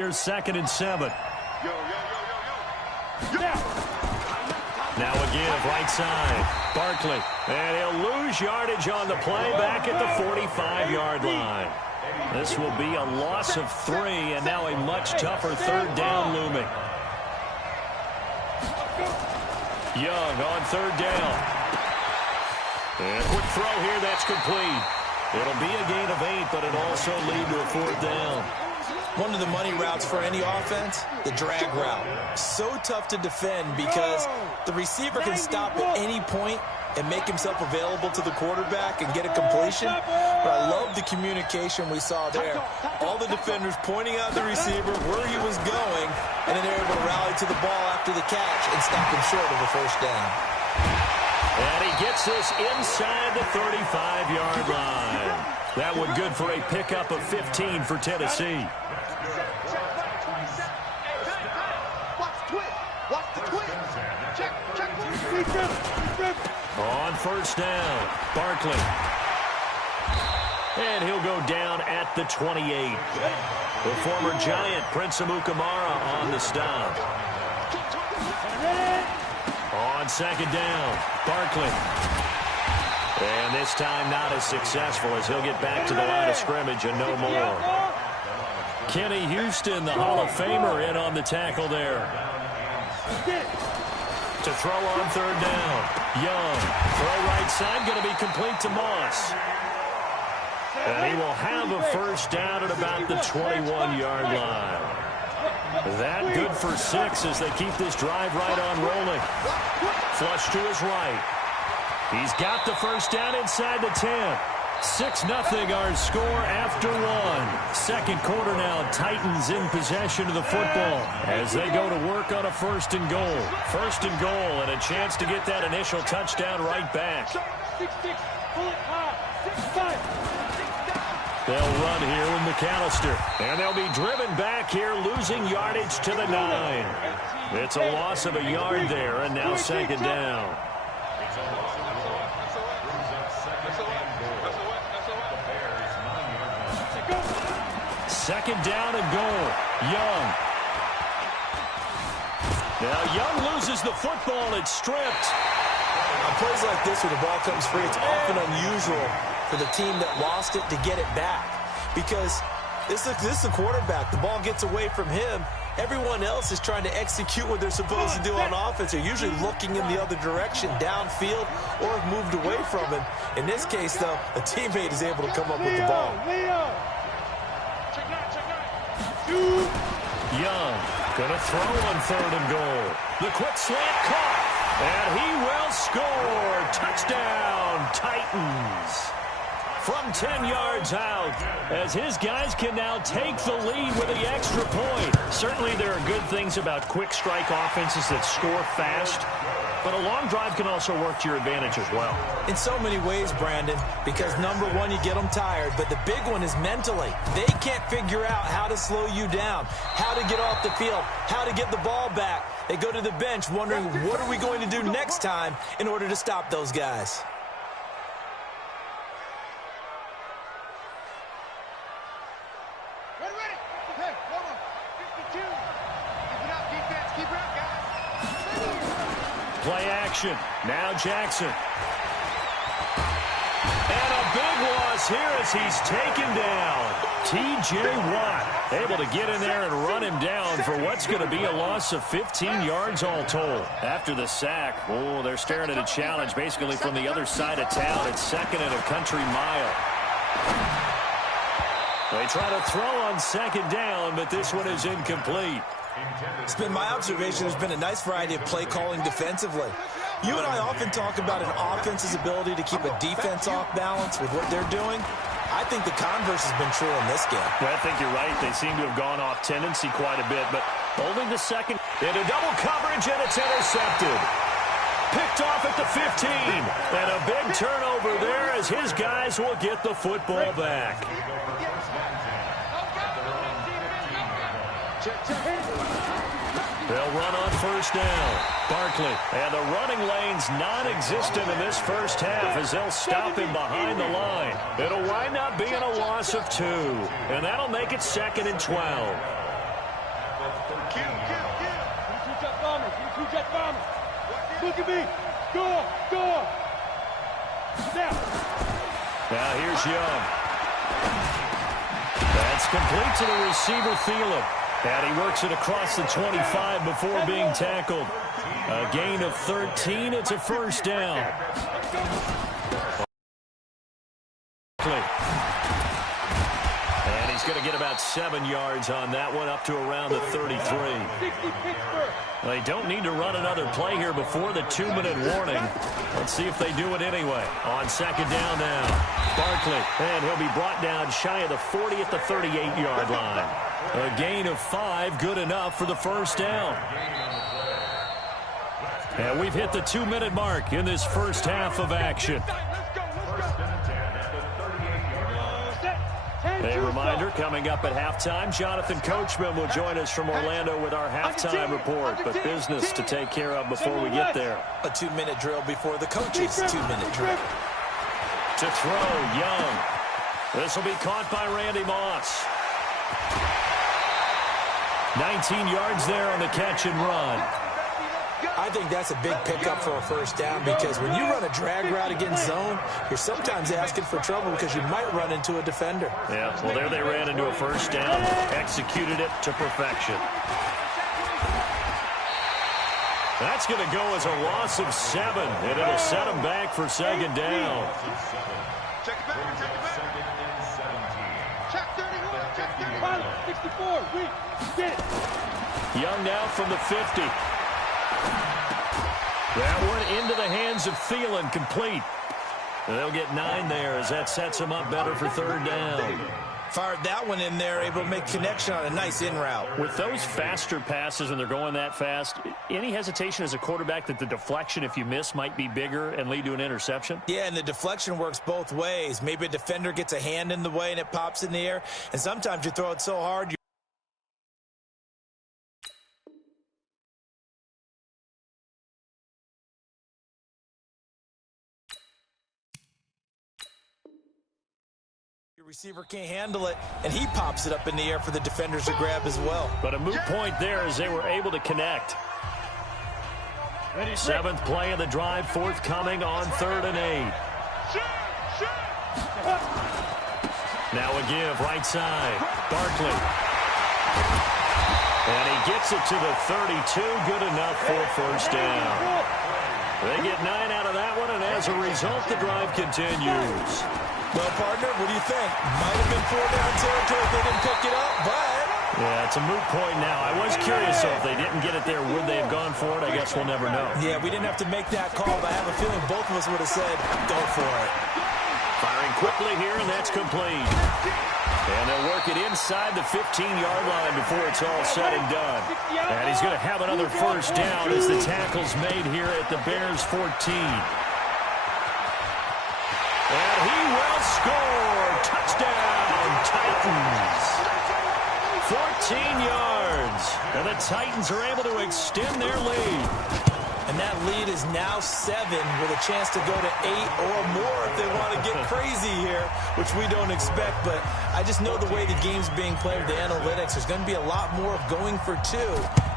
Here's 2nd and 7. Now a give, right side. Barkley. And he'll lose yardage on the play back at the 45-yard line. This will be a loss of 3, and now a much tougher 3rd down looming. Young on 3rd down. And a quick throw here, that's complete. It'll be a gain of 8, but it'll also lead to a 4th down. One of the money routes for any offense, the drag route. So tough to defend because the receiver can stop at any point and make himself available to the quarterback and get a completion. But I love the communication we saw there. All the defenders pointing out the receiver where he was going, and then they're able to rally to the ball after the catch and stop him short of a 1st down. And he gets this inside the 35-yard line. That one good for a pickup of 15 for Tennessee. On 1st down, Barkley. And he'll go down at the 28. The former Giant, Prince Amukamara, on the stop. On 2nd down, Barkley. And this time not as successful as he'll get back to the line of scrimmage and no more. Kenny Houston, the Hall of Famer, in on the tackle there. To throw on 3rd down. Young. Throw right side, going to be complete to Moss. And he will have a 1st down at about the 21-yard line. That good for 6 as they keep this drive right on rolling. Flush to his right. He's got the 1st down inside the 10. 6-0 our score after 1. 2nd quarter now. Titans in possession of the football as they go to work on a 1st and goal. 1st and goal and a chance to get that initial touchdown right back. They'll run here with McAllister. And they'll be driven back here, losing yardage to the 9. It's a loss of a yard there, and now 2nd down. Second down and goal. Young. Now Young loses the football. It's stripped. On plays like this where the ball comes free, it's often unusual for the team that lost it to get it back. Because this is the quarterback. The ball gets away from him. Everyone else is trying to execute what they're supposed to do on offense. They're usually looking in the other direction, downfield, or have moved away from him. In this case, though, a teammate is able to come up with the ball. Young gonna throw on 3rd and goal. The quick slant caught, and he will score. Touchdown, Titans. From 10 yards out, as his guys can now take the lead with the extra point. Certainly there are good things about quick strike offenses that score fast, but a long drive can also work to your advantage as well. In so many ways, Brandon, because number one, you get them tired, but the big one is mentally. They can't figure out how to slow you down, how to get off the field, how to get the ball back. They go to the bench wondering, what are we going to do next time in order to stop those guys? Play action. Now Jackson. And a big loss here as he's taken down. T.J. Watt able to get in there and run him down for what's going to be a loss of 15 yards all told. After the sack, oh, they're staring at a challenge basically from the other side of town. It's 2nd and a country mile. They try to throw on 2nd down, but this one is incomplete. It's been my observation there's been a nice variety of play calling defensively. You and I often talk about an offense's ability to keep a defense off balance with what they're doing. I think the converse has been true in this game. Well, I think you're right. They seem to have gone off tendency quite a bit, but holding the 2nd into double coverage, and it's intercepted. Picked off at the 15, and a big turnover there as his guys will get the football back. They'll run on 1st down. Barkley. And the running lane's non-existent in this first half as they'll stop him behind the line. It'll wind up being a loss of 2. And that'll make it 2nd and 12. Look at me. Go. Now here's Young. That's complete to the receiver, Thielen. And he works it across the 25 before being tackled. A gain of 13. It's a first down. And he's going to get about 7 yards on that one, up to around the 33. They don't need to run another play here before the 2-minute warning. Let's see if they do it anyway. On second down now, Barkley. And he'll be brought down shy of the 40 at the 38-yard line. A gain of 5, good enough for the first down. And we've hit the 2-minute mark in this first half of action. A reminder, coming up at halftime, Jonathan Coachman will join us from Orlando with our halftime report. But business to take care of before we get there. A 2-minute drill before the coach's 2-minute drill. To throw, Young. This will be caught by Randy Moss. 19 yards there on the catch and run. I think that's a big pickup for a first down, because when you run a drag route against zone, you're sometimes asking for trouble because you might run into a defender. Yeah, well, there they ran into a first down, executed it to perfection. That's going to go as a loss of 7, and it'll set them back for second down. Check it back. Check 31. Check 64. Get it. Young now from the 50. That one into the hands of Thielen, complete. They'll get 9 there as that sets them up better for third down. Fired that one in there, able to make connection on a nice in route. With those faster passes when they're going that fast, any hesitation as a quarterback that the deflection, if you miss, might be bigger and lead to an interception? Yeah, and the deflection works both ways. Maybe a defender gets a hand in the way and it pops in the air, and sometimes you throw it so hard, receiver can't handle it, and he pops it up in the air for the defenders to grab as well. But a moot point there as they were able to connect. 7th play of the drive, forthcoming on 3rd and 8. Now a give, right side, Barkley. And he gets it to the 32, good enough for first down. They get 9 out of that one, and as a result, the drive continues. Well, partner, what do you think? Might have been 4-down territory if they didn't pick it up, but... Yeah, it's a moot point now. I was curious, so if they didn't get it there, would they have gone for it? I guess we'll never know. Yeah, we didn't have to make that call, but I have a feeling both of us would have said, go for it. Firing quickly here, and that's complete. And they'll work it inside the 15-yard line before it's all said and done. And he's going to have another first down as the tackle's made here at the Bears' 14. And he will score. Touchdown, Titans. 14 yards. And the Titans are able to extend their lead. And that lead is now 7 with a chance to go to 8 or more if they want to get crazy here, which we don't expect. But I just know the way the game's being played with the analytics, there's going to be a lot more of going for 2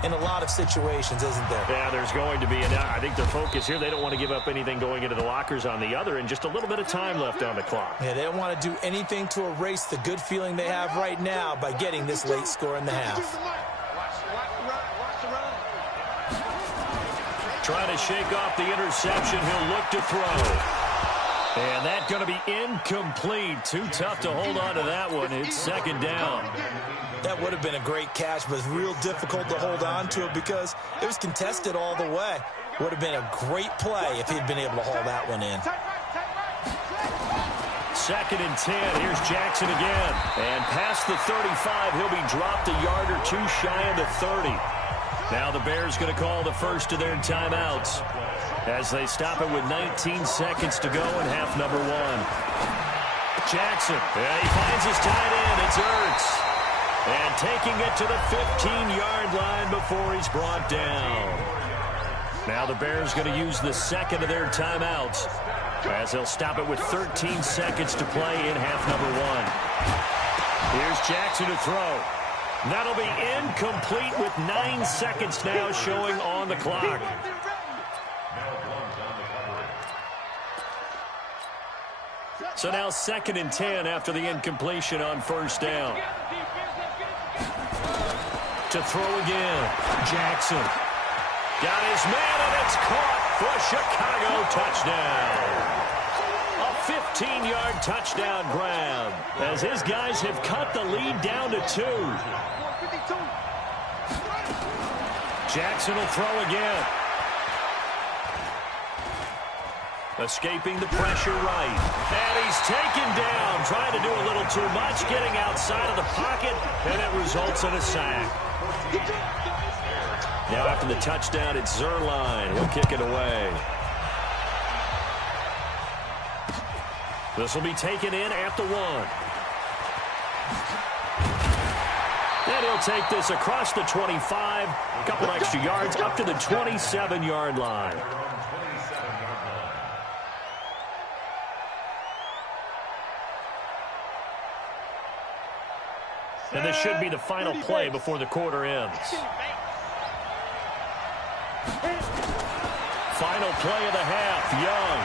in a lot of situations, isn't there? Yeah, there's going to be. And I think their focus here, they don't want to give up anything going into the lockers on the other, and just a little bit of time left on the clock. Yeah, they don't want to do anything to erase the good feeling they have right now by getting this late score in the half. Trying to shake off the interception. He'll look to throw. And that's going to be incomplete. Too tough to hold on to that one. It's second down. That would have been a great catch, but it's real difficult to hold on to it because it was contested all the way. Would have been a great play if he'd been able to haul that one in. 2nd and 10. Here's Jackson again. And past the 35, he'll be dropped a yard or 2 shy of the 30. Now the Bears going to call the first of their timeouts as they stop it with 19 seconds to go in half number 1. Jackson, and he finds his tight end. It's Ertz. And taking it to the 15-yard line before he's brought down. Now the Bears going to use the second of their timeouts as they'll stop it with 13 seconds to play in half number 1. Here's Jackson to throw. That'll be incomplete with 9 seconds now showing on the clock. So now 2nd and 10 after the incompletion on first down. To throw again. Jackson. Got his man, and it's caught for a Chicago touchdown. A 15-yard touchdown grab as his guys have cut the lead down to 2. Jackson will throw again. Escaping the pressure right. And he's taken down, trying to do a little too much, getting outside of the pocket, and it results in a sack. Now after the touchdown, it's Zuerlein. He'll kick it away. This will be taken in at the 1. And he'll take this across the 25. A couple extra yards up to the 27-yard line. And this should be the final play before the quarter ends. Final play of the half. Young.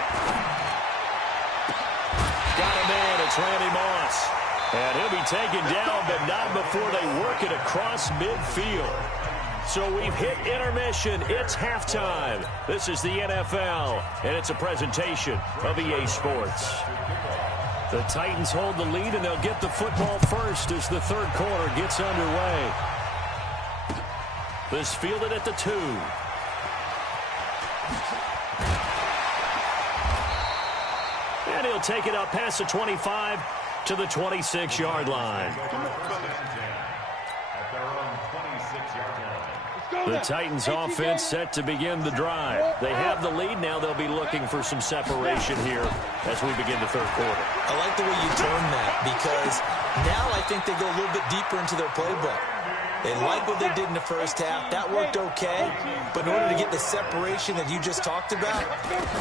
Got him in. It's Randy Moss. And he'll be taken down, but not before they work it across midfield. So we've hit intermission. It's halftime. This is the NFL, and it's a presentation of EA Sports. The Titans hold the lead, and they'll get the football first as the third quarter gets underway. This fielded at the 2. And he'll take it up past the 25 to the 26-yard line. The Titans offense set to begin the drive. They have the lead. Now they'll be looking for some separation here as we begin the third quarter. I like the way you term that, because now I think they go a little bit deeper into their playbook. They like what they did in the first half. That worked okay. But in order to get the separation that you just talked about,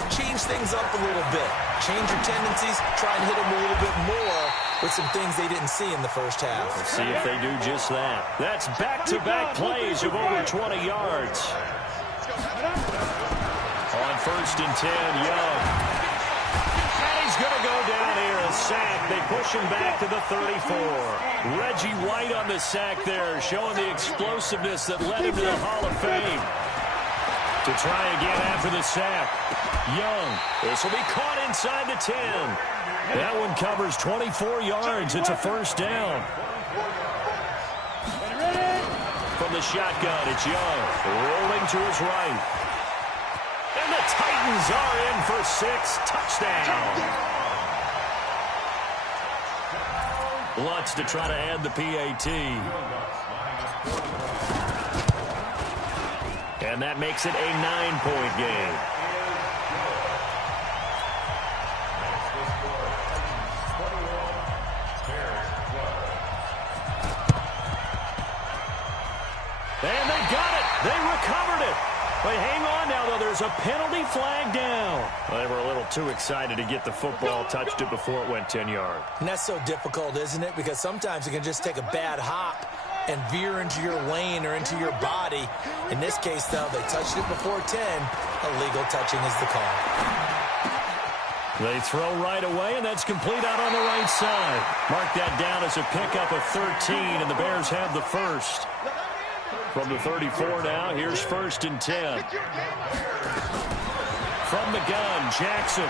change things up a little bit. Change your tendencies. Try and hit them a little bit more with some things they didn't see in the first half. Let's see if they do just that. That's back-to-back plays of over 20 yards. On 1st and 10, Young. And he's going to go down here, a sack. They push him back to the 34. Reggie White on the sack there, showing the explosiveness that led him to the Hall of Fame. To try again after the sack. Young. This will be caught inside the 10. That one covers 24 yards. It's a first down. From the shotgun, it's Young. Rolling to his right. And the Titans are in for 6. Touchdown. Lutz to try to add the PAT. And that makes it a 9-point game. And they got it. They recovered it. But hang on now, though. There's a penalty flag down. Well, they were a little too excited to get the football, touched it before it went 10 yards. And that's so difficult, isn't it? Because sometimes you can just take a bad hop and veer into your lane or into your body. In this case, though, they touched it before 10. Illegal touching is the call. They throw right away, and that's complete out on the right side. Mark that down as a pickup of 13, and the Bears have the first. From the 34 now, here's 1st and 10. From the gun, Jackson.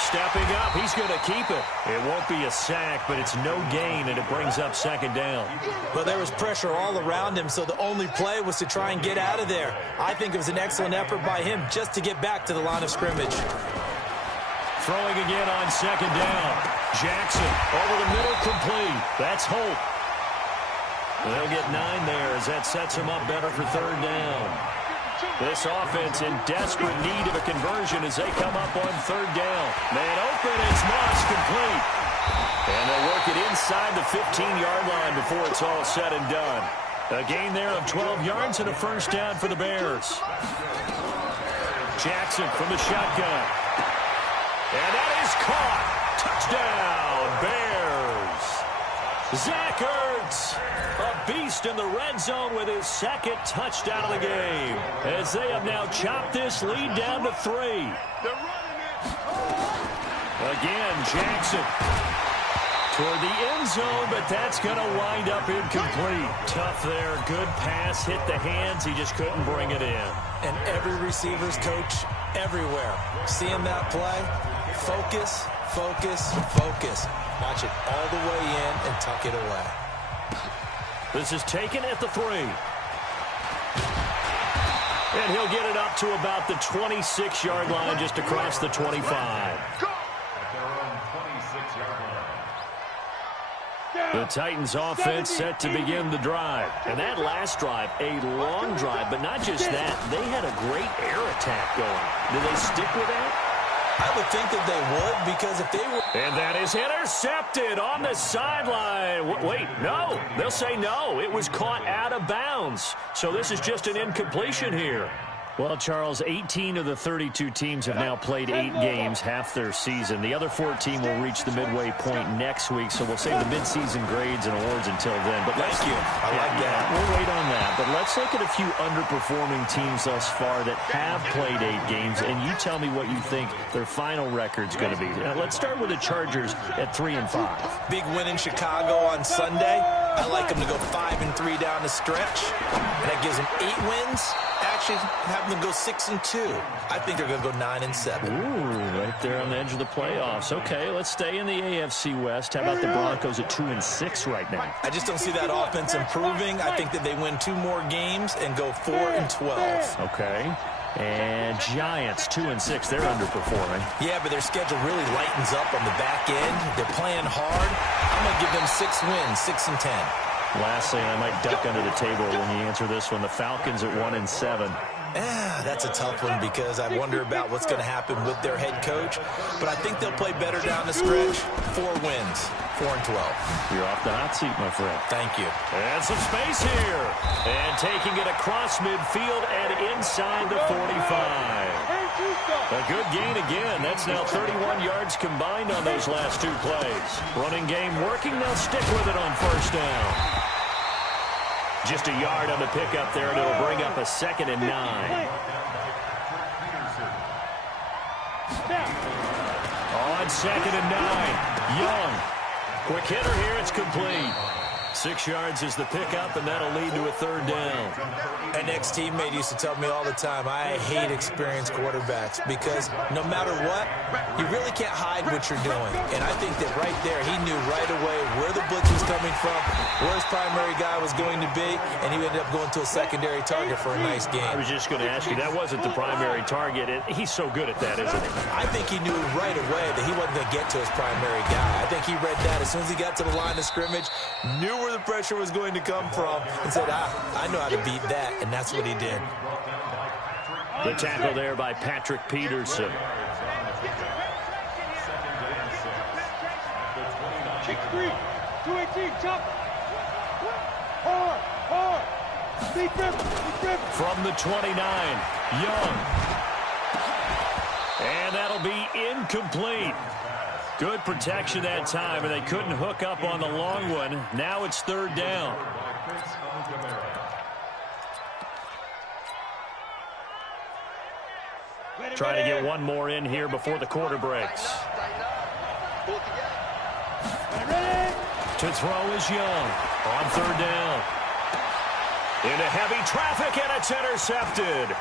Stepping up, he's going to keep it. It won't be a sack, but it's no gain, and it brings up 2nd down. But there was pressure all around him, so the only play was to try and get out of there. I think it was an excellent effort by him just to get back to the line of scrimmage. Throwing again on 2nd down. Jackson over the middle, complete. That's Holt. They'll get 9 there as that sets them up better for 3rd down. This offense in desperate need of a conversion as they come up on 3rd down. Man open, it's Moss, complete. And they'll work it inside the 15-yard line before it's all said and done. A gain there of 12 yards and a first down for the Bears. Jackson from the shotgun. And that is caught. Touchdown, Bears. Zach Ertz Ertz, a beast in the red zone with his second touchdown of the game, as they have now chopped this lead down to 3. They're running it. Again, Jackson toward the end zone, but that's going to wind up incomplete. Tough there. Good pass. Hit the hands. He just couldn't bring it in. And every receiver's coach everywhere. Seeing that play, focus, focus, focus. Watch it all the way in and tuck it away. This is taken at the 3. And he'll get it up to about the 26-yard line, just across the 25. The Titans offense set to begin the drive. And that last drive, a long drive, but not just that. They had a great air attack going. Do they stick with that? I would think that they would, because if they were... And that is intercepted on the sideline. Wait, no. They'll say no. It was caught out of bounds. So this is just an incompletion here. Well, Charles, 18 of the 32 teams have now played 8 games, half their season. The other 14 will reach the midway point next week, so we'll save the midseason grades and awards until then. But Thank you. I like that. We'll wait on that. But let's look at a few underperforming teams thus far that have played 8 games, and you tell me what you think their final record's going to be. Now, let's start with the Chargers at 3-5. Big win in Chicago on Sunday. I like them to go 5-3 down the stretch, and that gives them 8 wins. Actually, have them go 6-2. I think they're going to go 9-7. Ooh, right there on the edge of the playoffs. Okay, let's stay in the AFC West. How about the Broncos at 2-6 right now? I just don't see that offense improving. I think that they win 2 more games and go 4-12. Okay. And Giants 2-6. They're underperforming. Yeah, but their schedule really lightens up on the back end. They're playing hard. I'm going to give them 6 wins, 6-10. Lastly, and I might duck under the table when you answer this one, the Falcons at 1-7. That's a tough one, because I wonder about what's going to happen with their head coach. But I think they'll play better down the stretch. 4 wins, 4-12. You're off the hot seat, my friend. Thank you. And some space here. And taking it across midfield and inside the 45. A good gain again. That's now 31 yards combined on those last 2 plays. Running game working. They'll stick with it on first down. Just a yard on the pickup there, and it'll bring up a 2nd and 9. On 2nd and 9, Young. Quick hitter here, it's complete. 6 yards is the pickup, and that'll lead to a 3rd down. An ex-teammate used to tell me all the time, I hate experienced quarterbacks, because no matter what, you really can't hide what you're doing. And I think that right there, he knew right away where the blitz was coming from, where his primary guy was going to be, and he ended up going to a secondary target for a nice game. I was just going to ask you, that wasn't the primary target. He's so good at that, isn't he? I think he knew right away that he wasn't going to get to his primary guy. I think he read that as soon as he got to the line of scrimmage, knew where the pressure was going to come from, and said, I know how to beat that, and that's what he did. The tackle there by Patrick Peterson. Kick 3, 218, chop. Hard. Big grip. From the 29, Young. And that'll be incomplete. Good protection that time, and they couldn't hook up on the long one. Now it's 3rd down. Trying to get one more in here before the quarter breaks. To throw is Young on 3rd down. Into heavy traffic, and it's intercepted.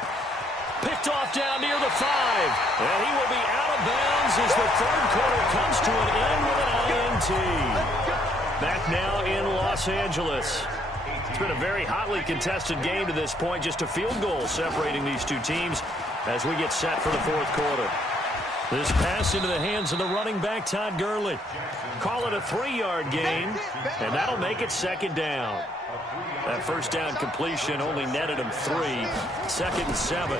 Picked off down near the 5. And he will be out of bounds as the 3rd quarter comes to an end with an INT. Back now in Los Angeles. It's been a very hotly contested game to this point. Just a field goal separating these 2 teams as we get set for the 4th quarter. This pass into the hands of the running back, Todd Gurley. Call it a 3-yard gain, and that'll make it 2nd down. That first down completion only netted him 3. 2nd and 7.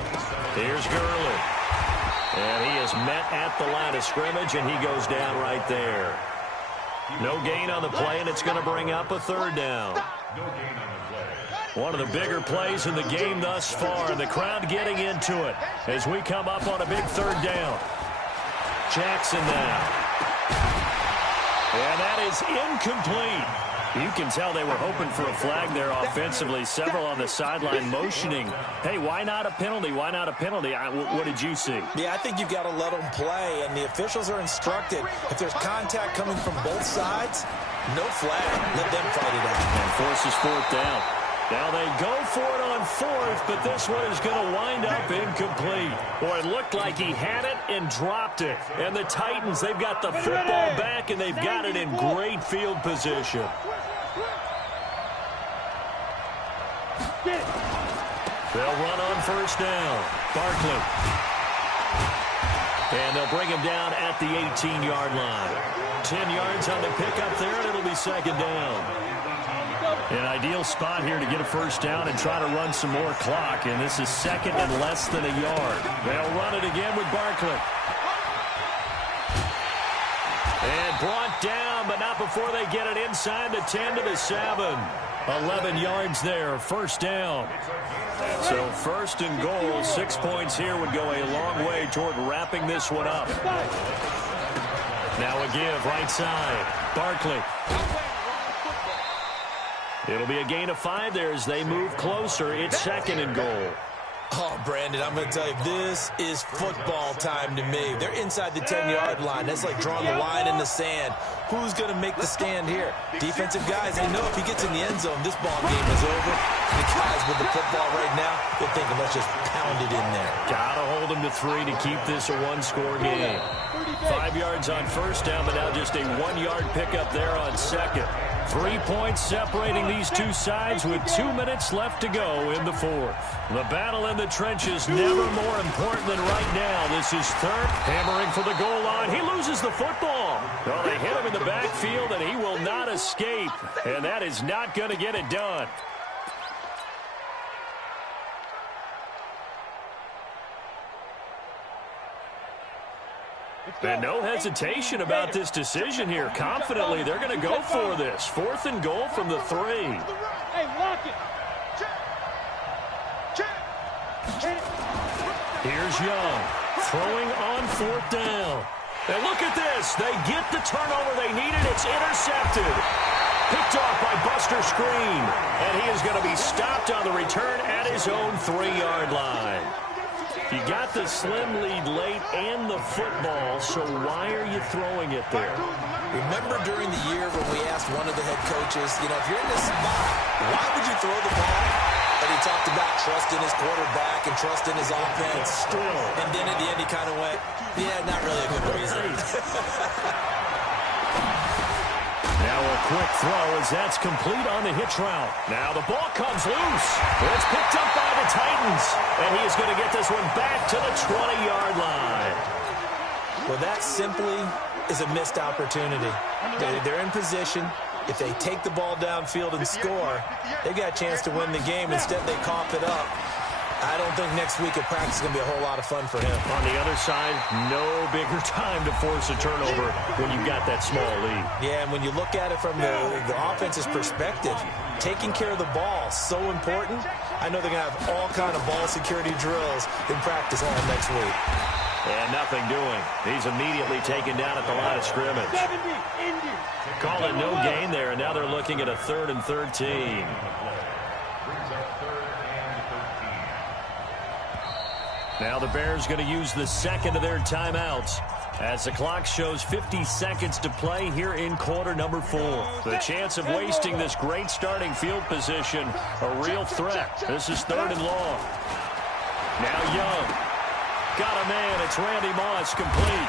Here's Gurley. And he is met at the line of scrimmage, and he goes down right there. No gain on the play, and it's going to bring up a 3rd down. One of the bigger plays in the game thus far, and the crowd getting into it as we come up on a big 3rd down. Jackson now. And that is incomplete. You can tell they were hoping for a flag there offensively. Several on the sideline motioning, hey, why not a penalty? Why not a penalty? What did you see? Yeah, I think you've got to let them play, and the officials are instructed. If there's contact coming from both sides, no flag. Let them fight it out. And forces fourth down. Now they go for it on fourth, but this one is going to wind up incomplete. Boy, it looked like he had it and dropped it. And the Titans, they've got the football back, and they've got it in great field position. They'll run on first down. Barkley. And they'll bring him down at the 18-yard line. 10 yards on the pickup there, and it'll be second down. An ideal spot here to get a first down and try to run some more clock. And this is second and less than a yard. They'll run it again with Barkley. And brought down, but not before they get it inside the 10 to the 7. 11 yards there, first down. So first and goal, 6 points here would go a long way toward wrapping this one up. Now a give, right side, Barkley. It'll be a gain of 5 there as they move closer. It's second and goal. Oh, Brandon, I'm going to tell you, this is football time to me. They're inside the 10-yard line. That's like drawing the line in the sand. Who's going to make the stand here? Defensive guys, they know if he gets in the end zone, this ball game is over. The guys with the football right now, they're thinking, let's just pound it in there. Got to hold them to 3 to keep this a one-score game. 5 yards on first down, but now just a 1-yard pickup there on second. 3 points separating these two sides with 2 minutes left to go in the fourth. The battle in the trenches never more important than right now. This is third. Hammering for the goal line. He loses the football. Well, they hit him in the backfield, and he will not escape. And that is not going to get it done. And no hesitation about this decision here. Confidently, they're going to go for this. Fourth and goal from the 3. Hey, lock it. Here's Young throwing on fourth down. And look at this. They get the turnover they needed. It's intercepted. Picked off by Buster Screen. And he is going to be stopped on the return at his own 3-yard line. You got the slim lead late and the football, so why are you throwing it there? Remember during the year when we asked one of the head coaches, you know, if you're in this spot, why would you throw the ball? And he talked about trust in his quarterback and trust in his offense. Still. And then at the end he kind of went, yeah, not really a good reason. Now a quick throw as that's complete on the hitch route. Now the ball comes loose. It's picked up by the Titans. And he is going to get this one back to the 20-yard line. Well, that simply is a missed opportunity. They're in position. If they take the ball downfield and score, they got a chance to win the game. Instead, they cough it up. I don't think next week at practice is going to be a whole lot of fun for him. On the other side, no bigger time to force a turnover when you've got that small lead. Yeah, and when you look at it from the offense's perspective, taking care of the ball is so important. I know they're going to have all kind of ball security drills in practice all next week. And nothing doing. He's immediately taken down at the line of scrimmage. 70, Indy. Call it no gain there, and now they're looking at a 3rd and 13. Now the Bears going to use the second of their timeouts as the clock shows 50 seconds to play here in quarter number 4. The chance of wasting this great starting field position, a real threat. This is 3rd and long. Now Young. Got a man. It's Randy Moss complete.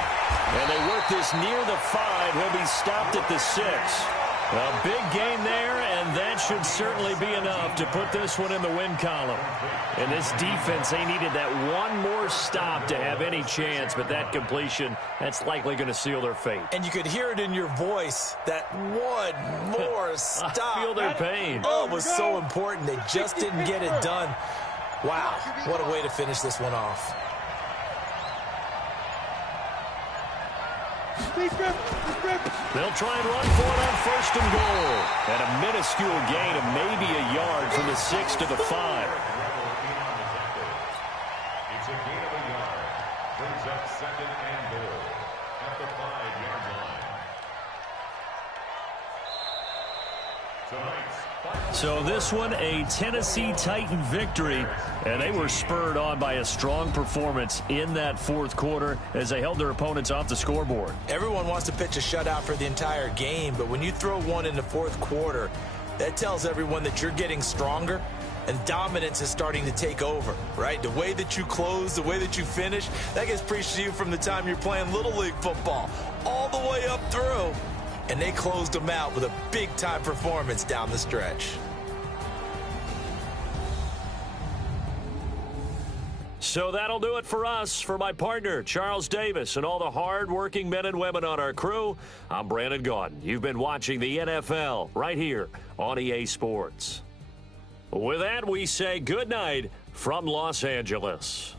And they work this near the 5. He'll be stopped at the 6. A big gain there, and that should certainly be enough to put this one in the win column. And this defense, they needed that one more stop to have any chance, but that completion, that's likely going to seal their fate. And you could hear it in your voice, that one more stop. I feel their pain. Oh, it was so important. They just didn't get it done. Wow, what a way to finish this one off. They'll try and run for it on 1st and goal. And a minuscule gain of maybe a yard from the 6 to the 5. It's a gain of a yard. Brings up 2nd and goal at the 5-yard line. So this one, a Tennessee Titan victory, and they were spurred on by a strong performance in that fourth quarter as they held their opponents off the scoreboard. Everyone wants to pitch a shutout for the entire game, but when you throw one in the fourth quarter, that tells everyone that you're getting stronger and dominance is starting to take over, right? The way that you close, the way that you finish, that gets preached to you from the time you're playing Little League football all the way up through. And they closed them out with a big-time performance down the stretch. So that'll do it for us. For my partner, Charles Davis, and all the hard-working men and women on our crew, I'm Brandon Gaudin. You've been watching the NFL right here on EA Sports. With that, we say good night from Los Angeles.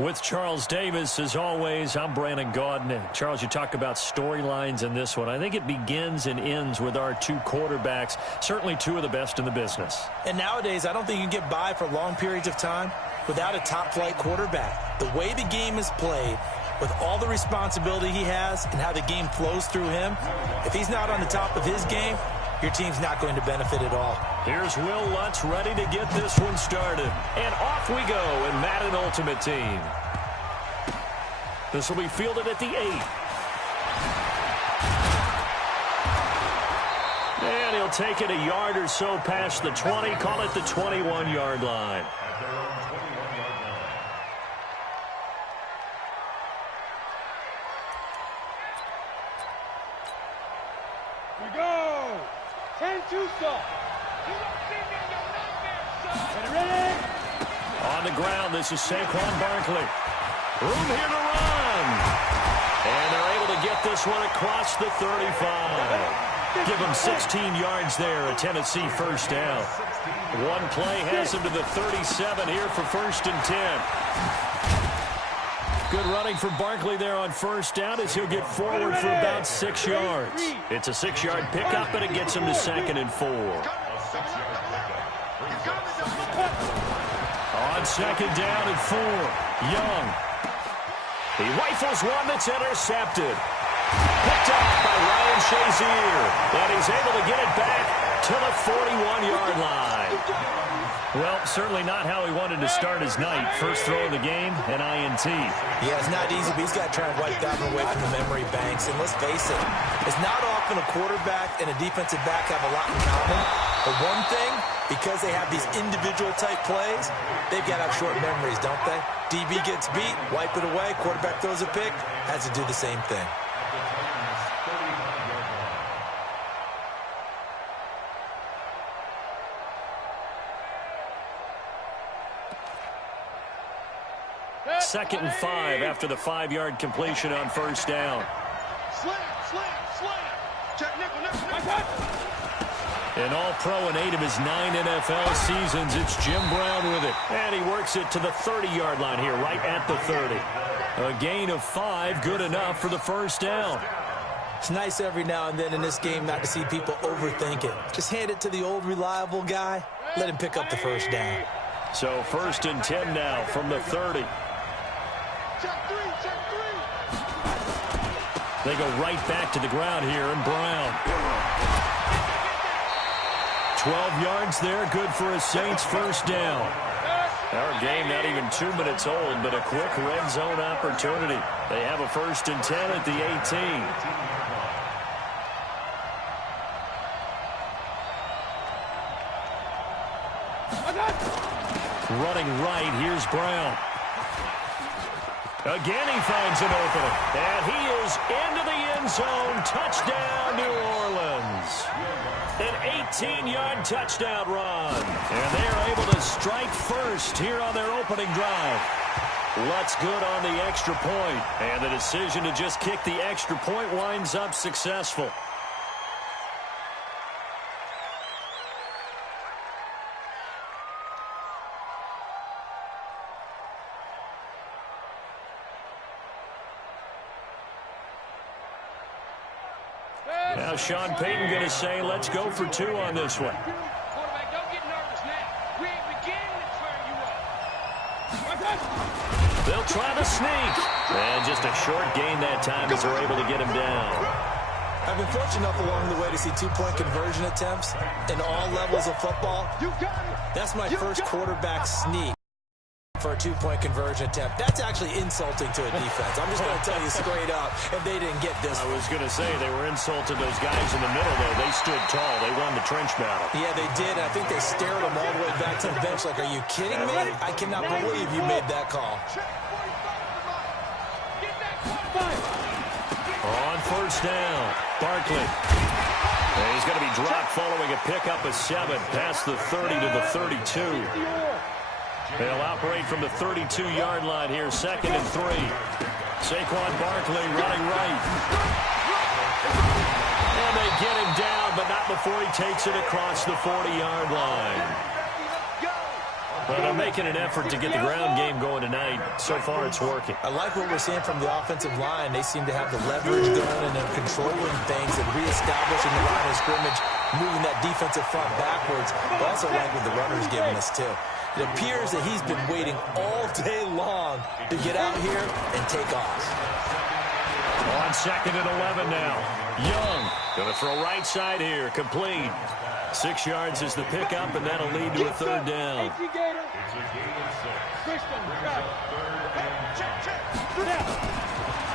With Charles Davis, as always, I'm Brandon Gaudin. Charles, you talk about storylines in this one. I think it begins and ends with our two quarterbacks, certainly two of the best in the business. And nowadays, I don't think you can get by for long periods of time without a top-flight quarterback. The way the game is played, with all the responsibility he has and how the game flows through him, if he's not on the top of his game, your team's not going to benefit at all. Here's Will Lutz ready to get this one started. And off we go in Madden Ultimate Team. This will be fielded at the 8. And he'll take it a yard or so past the 20, call it the 21-yard line. We go. 10-2 stop. Ready? On the ground, this is Saquon Barkley. Room here to run. And they're able to get this one across the 35. Give them 16 yards there, a Tennessee first down. One play has them to the 37 here for 1st and 10. Good running for Barkley there on first down as he'll get forward for about 6 yards. It's a 6-yard pickup, and it gets him to 2nd and 4. On 2nd down and 4, Young. He rifles one that's intercepted. Picked up by Ryan Shazier. And he's able to get it back to the 41-yard line. Well, certainly not how he wanted to start his night. First throw of the game, an INT. Yeah, it's not easy, but he's got to try and wipe that one away from the memory banks. And let's face it, it's not often a quarterback and a defensive back have a lot in common. But one thing, because they have these individual type plays, they've got to have short memories, don't they? DB gets beat, wipe it away, quarterback throws a pick, has to do the same thing. Second and 5 after the 5-yard completion on first down. Slam. Check nickel. An all-pro in 8 of his 9 NFL seasons. It's Jim Brown with it. And he works it to the 30-yard line here, right at the 30. A gain of 5, good enough for the first down. It's nice every now and then in this game not to see people overthink it. Just hand it to the old reliable guy. Let him pick up the first down. So 1st and 10 now from the 30. Check three. They go right back to the ground here, and Brown. 12 yards there, good for a Saints first down. Our game not even 2 minutes old, but a quick red zone opportunity. They have a 1st and 10 at the 18. Running right, here's Brown. Again, he finds an opening. And he is into the end zone. Touchdown, New Orleans. An 18-yard touchdown run. And they're able to strike first here on their opening drive. Lutz good on the extra point. And the decision to just kick the extra point winds up successful. Now Sean Payton going to say, let's go for 2 on this one. Quarterback, don't get nervous now. We ain't beginning to turn you up. They'll try to sneak. And just a short gain that time as they're able to get him down. I've been fortunate enough along the way to see 2-point conversion attempts in all levels of football. That's my first quarterback sneak for a 2-point conversion attempt. That's actually insulting to a defense. I'm just going to tell you straight up, if they didn't get this. I was going to say they were insulting those guys in the middle, though. They stood tall. They won the trench battle. Yeah, they did. I think they stared them all the way back to the bench like, are you kidding me? I cannot believe you made that call. On first down, Barkley. And he's going to be dropped following a pickup of 7 past the 30 to the 32. They'll operate from the 32-yard line here, 2nd and 3. Saquon Barkley running right. And they get him down, but not before he takes it across the 40-yard line. Well, they're making an effort to get the ground game going tonight. So far, it's working. I like what we're seeing from the offensive line. They seem to have the leverage going and they're controlling things and reestablishing the line of scrimmage, moving that defensive front backwards. I also like what the runner's giving us, too. It appears that he's been waiting all day long to get out here and take off. On 2nd and 11 now. Young going to throw right side here. Complete. 6 yards is the pickup, and that'll lead to a 3rd down.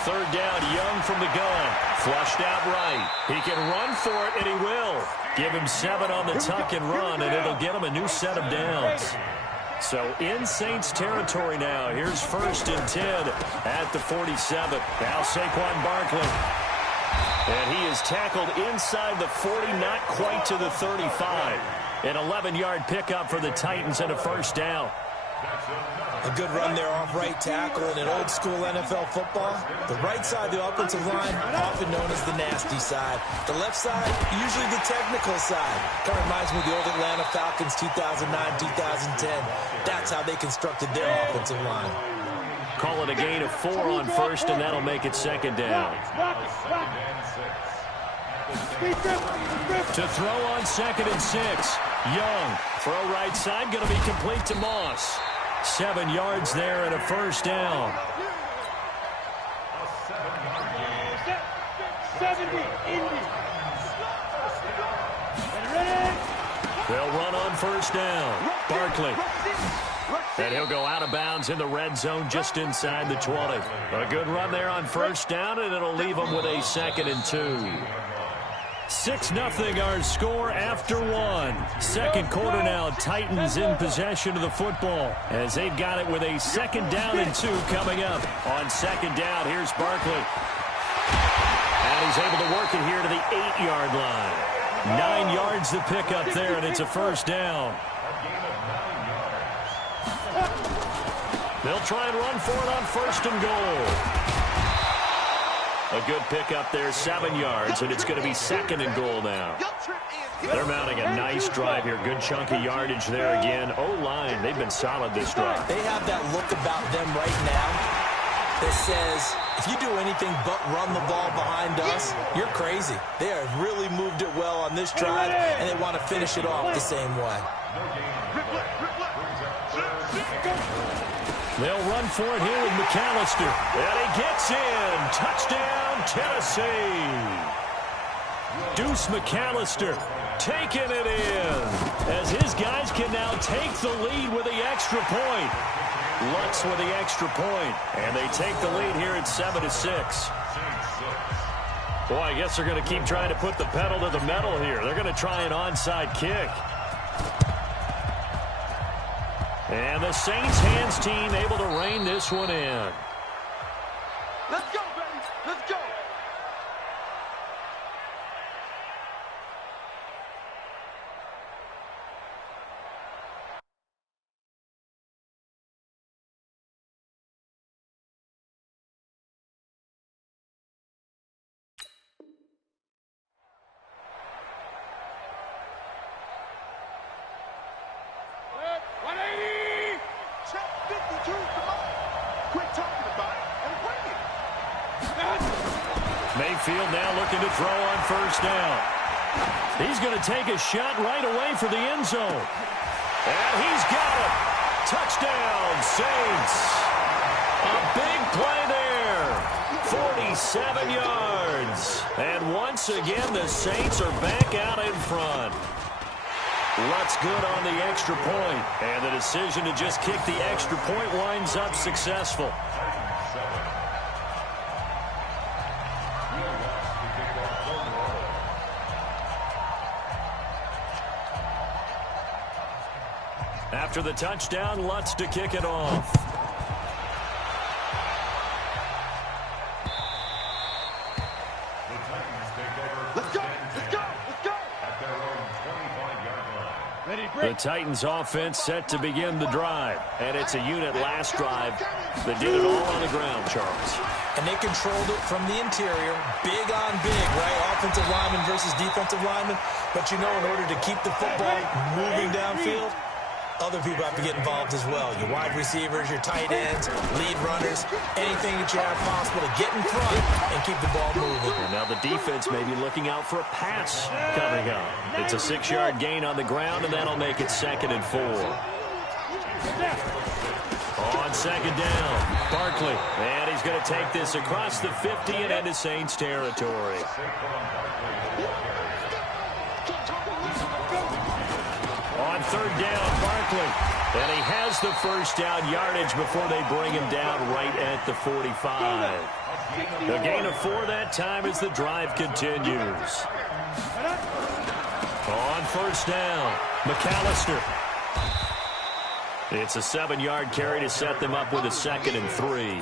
Third down, Young from the gun. Flushed out right. He can run for it, and he will. Give him 7 on the tuck and run, and it'll get him a new set of downs. So in Saints territory now. Here's 1st and 10 at the 47. Now Saquon Barkley. And he is tackled inside the 40, not quite to the 35. An 11-yard pickup for the Titans and a 1st down. A good run there off right tackle in an old-school NFL football. The right side of the offensive line, often known as the nasty side. The left side, usually the technical side. Kind of reminds me of the old Atlanta Falcons 2009-2010. That's how they constructed their offensive line. Call it a gain of 4 on 1st, and that'll make it 2nd down. To throw on 2nd and 6. Young, throw right side, going to be complete to Moss. 7 yards there and a 1st down. 70, Indy. They'll run on 1st down. Barkley. And he'll go out of bounds in the red zone just inside the 20. A good run there on 1st down, and it'll leave them with a 2nd and 2. 6-0 our score after 1. Second quarter now. Titans in possession of the football as they've got it with a 2nd down and 2 coming up. On 2nd down, here's Barkley. And he's able to work it here to the 8-yard line. 9 yards to pick up there, and it's a 1st down. They'll try and run for it on 1st and goal. A good pickup there, 7 yards, and it's going to be 2nd and goal now. They're mounting a nice drive here. Good chunky yardage there again. O-line, they've been solid this drive. They have that look about them right now that says, if you do anything but run the ball behind us, you're crazy. They have really moved it well on this drive, and they want to finish it off the same way. They'll run for it here with McAllister. And he gets in. Touchdown, Tennessee. Deuce McAllister taking it in as his guys can now take the lead with the extra point. Lutz with the extra point, and they take the lead here at 7-6. Boy, I guess they're going to keep trying to put the pedal to the metal here. They're going to try an onside kick. And the Saints hands team able to rein this one in. Let's go, baby. Let's go. Mayfield now looking to throw on 1st down. He's going to take a shot right away for the end zone. And he's got it. Touchdown, Saints. A big play there. 47 yards. And once again, the Saints are back out in front. Lutz good on the extra point. And the decision to just kick the extra point winds up successful. After the touchdown, Lutz to kick it off. Let's go. Let's go. Let's go. At their own 25-yard line. Ready, The break. Titans offense set to begin the drive. And it's a unit last drive that did it all on the ground, Charles. And they controlled it from the interior, big on big, right? Offensive lineman versus defensive lineman. But you know, in order to keep the football moving downfield, Other people have to get involved as well. Your wide receivers, your tight ends, lead runners, anything that you have possible to get in front and keep the ball moving. And now the defense may be looking out for a pass coming up. It's a 6-yard gain on the ground, and that'll make it 2nd and 4. On 2nd down, Barkley. And he's going to take this across the 50 and into Saints territory. On 3rd down, Barkley. And he has the first down yardage before they bring him down right at the 45. A gain of 4 that time as the drive continues. On 1st down, McAllister. It's a 7-yard carry to set them up with a 2nd and 3.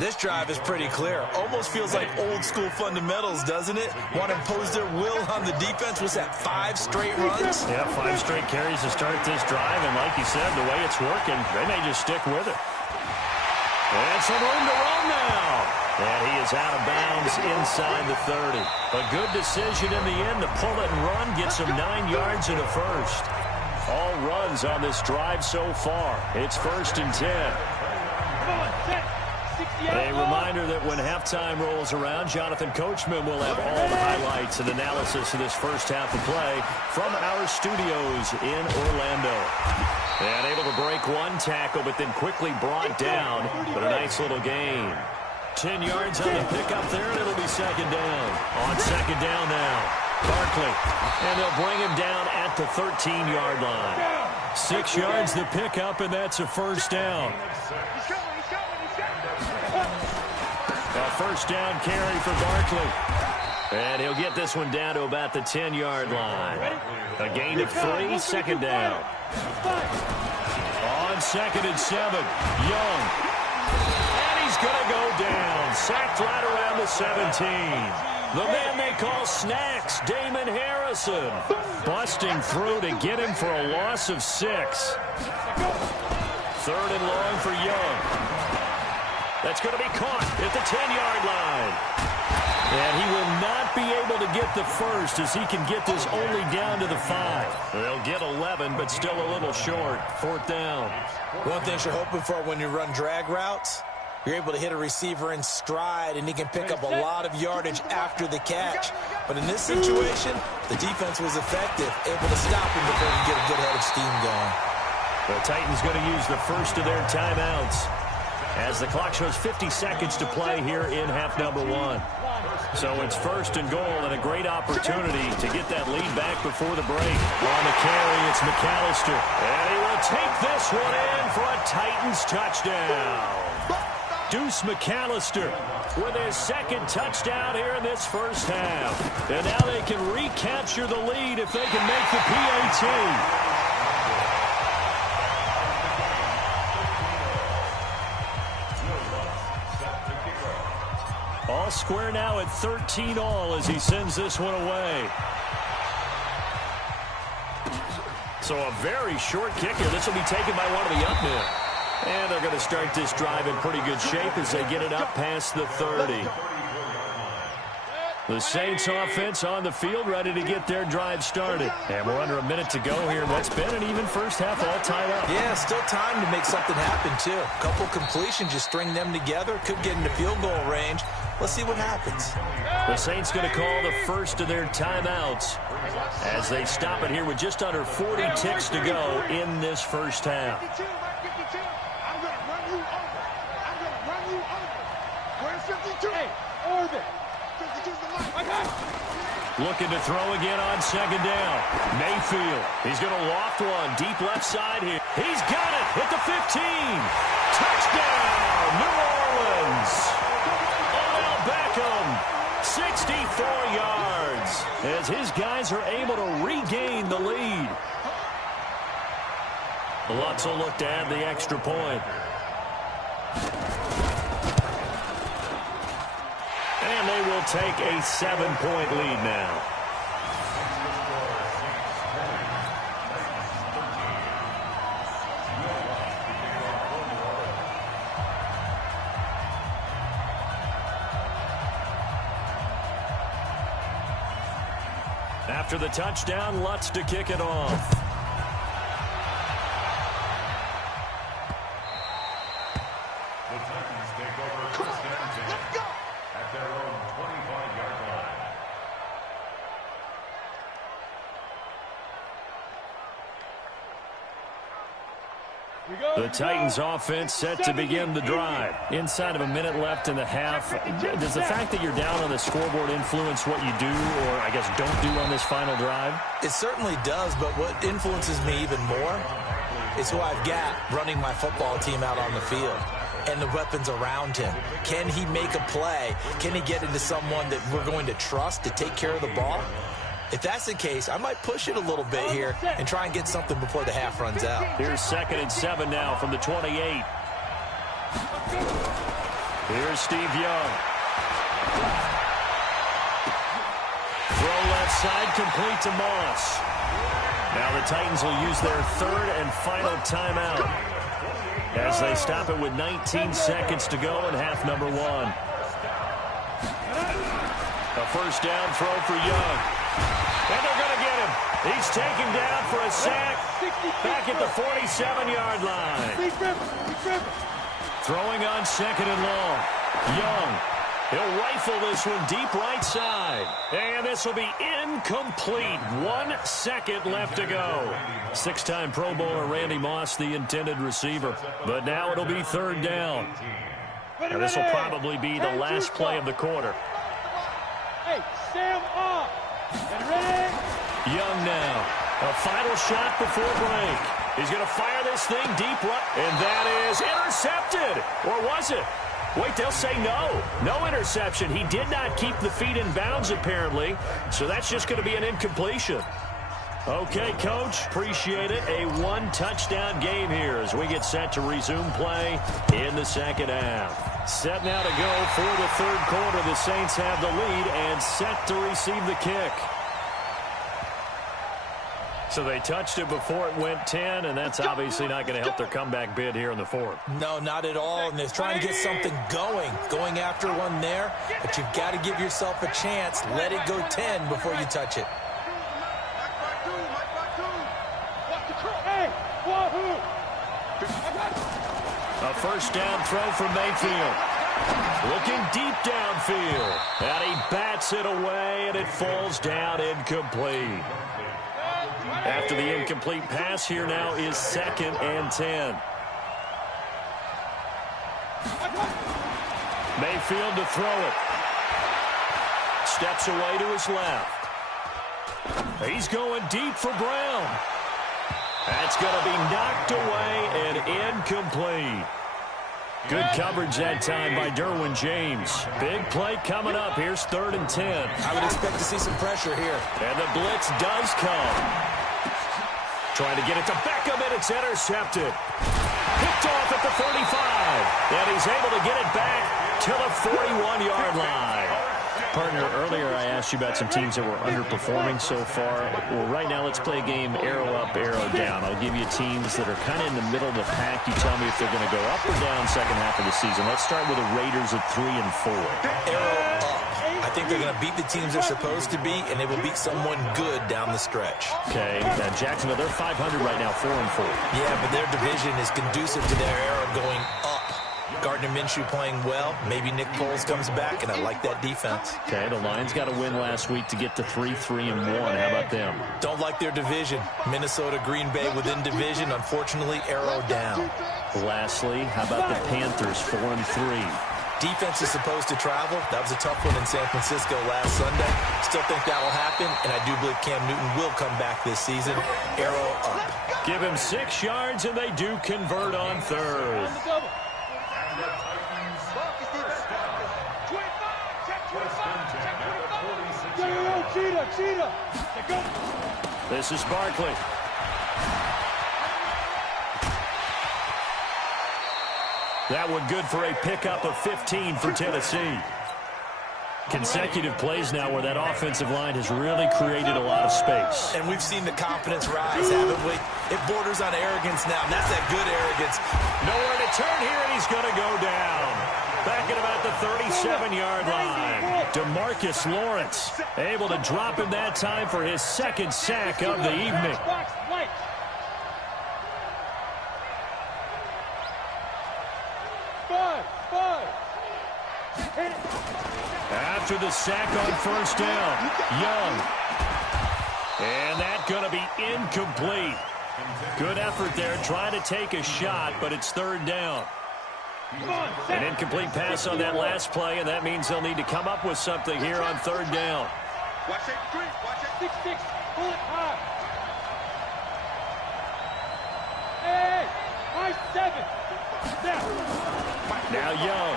This drive is pretty clear. Almost feels like old-school fundamentals, doesn't it? Want to impose their will on the defense. Was that 5 straight runs? Yeah, 5 straight carries to start this drive, and like you said, the way it's working, they may just stick with it. And some room to run now. And he is out of bounds inside the 30. A good decision in the end to pull it and run, get some 9 yards and a first. All runs on this drive so far. It's 1st and 10. A reminder that when halftime rolls around, Jonathan Coachman will have all the highlights and analysis of this first half of play from our studios in Orlando. And able to break one tackle, but then quickly brought down. But a nice little gain. 10 yards on the pickup there, and it'll be 2nd down. On 2nd down now, Barkley. And they'll bring him down at the 13-yard line. 6 yards the pickup, and that's a 1st down. A 1st down carry for Barkley. And he'll get this one down to about the 10-yard line. A gain of 3, 2nd down. On 2nd and 7, Young. And he's going to go down. Sacked right around the 17. The man they call Snacks, Damon Harrison. Busting through to get him for a loss of 6. 3rd and long for Young. That's going to be caught at the 10-yard line. And he will not be able to get the first as he can get this only down to the 5. They'll get 11, but still a little short. 4th down. One thing you're hoping for when you run drag routes, you're able to hit a receiver in stride, and he can pick up a lot of yardage after the catch. But in this situation, the defense was effective, able to stop him before he get a good head of steam going. The Titans going to use the first of their timeouts as the clock shows 50 seconds to play here in half number 1. So it's 1st and goal and a great opportunity to get that lead back before the break. On the carry, it's McAllister. And he will take this one in for a Titans touchdown. Deuce McAllister with his 2nd touchdown here in this first half. And now they can recapture the lead if they can make the PAT. All square now at 13 all as he sends this one away. So a very short kicker. This will be taken by one of the up men. And they're going to start this drive in pretty good shape as they get it up past the 30. The Saints offense on the field ready to get their drive started. And we're under a minute to go here. What's been an even first half all tied up. Yeah, still time to make something happen, too. A couple completions, you string them together. Could get into field goal range. Let's see what happens. The Saints going to call the first of their timeouts as they stop it here with just under 40 ticks to go in this first half. Looking to throw again on 2nd down. Mayfield. He's going to loft one deep left side here. He's got it at the 15. Touchdown, New Orleans. Odell Beckham, 64 yards as his guys are able to regain the lead. Lutz will look to add the extra point. And they will take a 7-point lead now. After the touchdown, Lutz to kick it off. The Titans take over first down 10 at their own 25-yard line. The Titans offense set to begin the drive. Inside of a minute left in the half. Does the fact that you're down on the scoreboard influence what you do, or I guess don't do on this final drive? It certainly does, but what influences me even more is who I've got running my football team out on the field and the weapons around him. Can he make a play? Can he get into someone that we're going to trust to take care of the ball? If that's the case, I might push it a little bit here and try and get something before the half runs out. Here's 2nd and 7 now from the 28. Here's Steve Young. Throw left side, complete to Moss. Now the Titans will use their 3rd and final timeout as they stop it with 19 seconds to go in half number 1. A first down throw for Young. And they're going to get him. He's taken down for a sack back at the 47-yard line. Throwing on 2nd and long. Young. He'll rifle this one deep right side. And this will be incomplete. 1 second left to go. 6-time Pro Bowler Randy Moss, the intended receiver. But now it'll be 3rd down. Now this will probably be the last play of the quarter. Hey, Sam off. Young now. A final shot before break. He's going to fire this thing deep right. And that is intercepted. Or was it? Wait, they'll say no. No interception. He did not keep the feet in bounds, apparently. So that's just going to be an incompletion. Okay, Coach. Appreciate it. A 1-touchdown game here as we get set to resume play in the second half. Set now to go for the 3rd quarter. The Saints have the lead and set to receive the kick. So they touched it before it went 10, and that's obviously not going to help their comeback bid here in the 4th. No, not at all, and they're trying to get something going after one there, but you've got to give yourself a chance. Let it go 10 before you touch it. A first down throw for Mayfield. Looking deep downfield. And he bats it away, and it falls down incomplete. After the incomplete pass, here now is 2nd and 10. Mayfield to throw it. Steps away to his left. He's going deep for Brown. That's going to be knocked away and incomplete. Good coverage that time by Derwin James. Big play coming up. Here's 3rd and 10. I would expect to see some pressure here. And the blitz does come. Trying to get it to Beckham, and it's intercepted. Picked off at the 35. And he's able to get it back to the 41-yard line. Partner, earlier I asked you about some teams that were underperforming so far. Well, right now let's play a game arrow up, arrow down. I'll give you teams that are kind of in the middle of the pack. You tell me if they're going to go up or down second half of the season. Let's start with the Raiders at 3 and 4. Arrow up. I think they're going to beat the teams they're supposed to beat, and they will beat someone good down the stretch. Okay, Jacksonville, they're 500 right now, 4 and 4. Yeah, but their division is conducive to their arrow going up. Gardner Minshew playing well. Maybe Nick Foles comes back, and I like that defense. Okay, the Lions got a win last week to get to 3-3 and 1. How about them? Don't like their division. Minnesota, Green Bay within division. Unfortunately, arrow down. Lastly, how about the Panthers, 4 and 3? Defense is supposed to travel. That was a tough one in San Francisco last Sunday. Still think that'll happen, and I do believe Cam Newton will come back this season. Arrow up. Give him 6 yards, and they do convert on 3rd. This is Barkley. That one good for a pickup of 15 for Tennessee. Consecutive plays now where that offensive line has really created a lot of space. And we've seen the confidence rise, haven't we? It borders on arrogance now, and that's that good arrogance. Nowhere to turn here, and he's going to go down. Back at about the 37-yard line. DeMarcus Lawrence able to drop him that time for his 2nd sack of the evening. After the sack on first down, Young. And that's going to be incomplete. Good effort there trying to take a shot, but it's third down. An incomplete pass on that last play, and that means they'll need to come up with something here on third down. Watch it, watch it, 6-6, pull it high. Hey, 5-7. Now Young.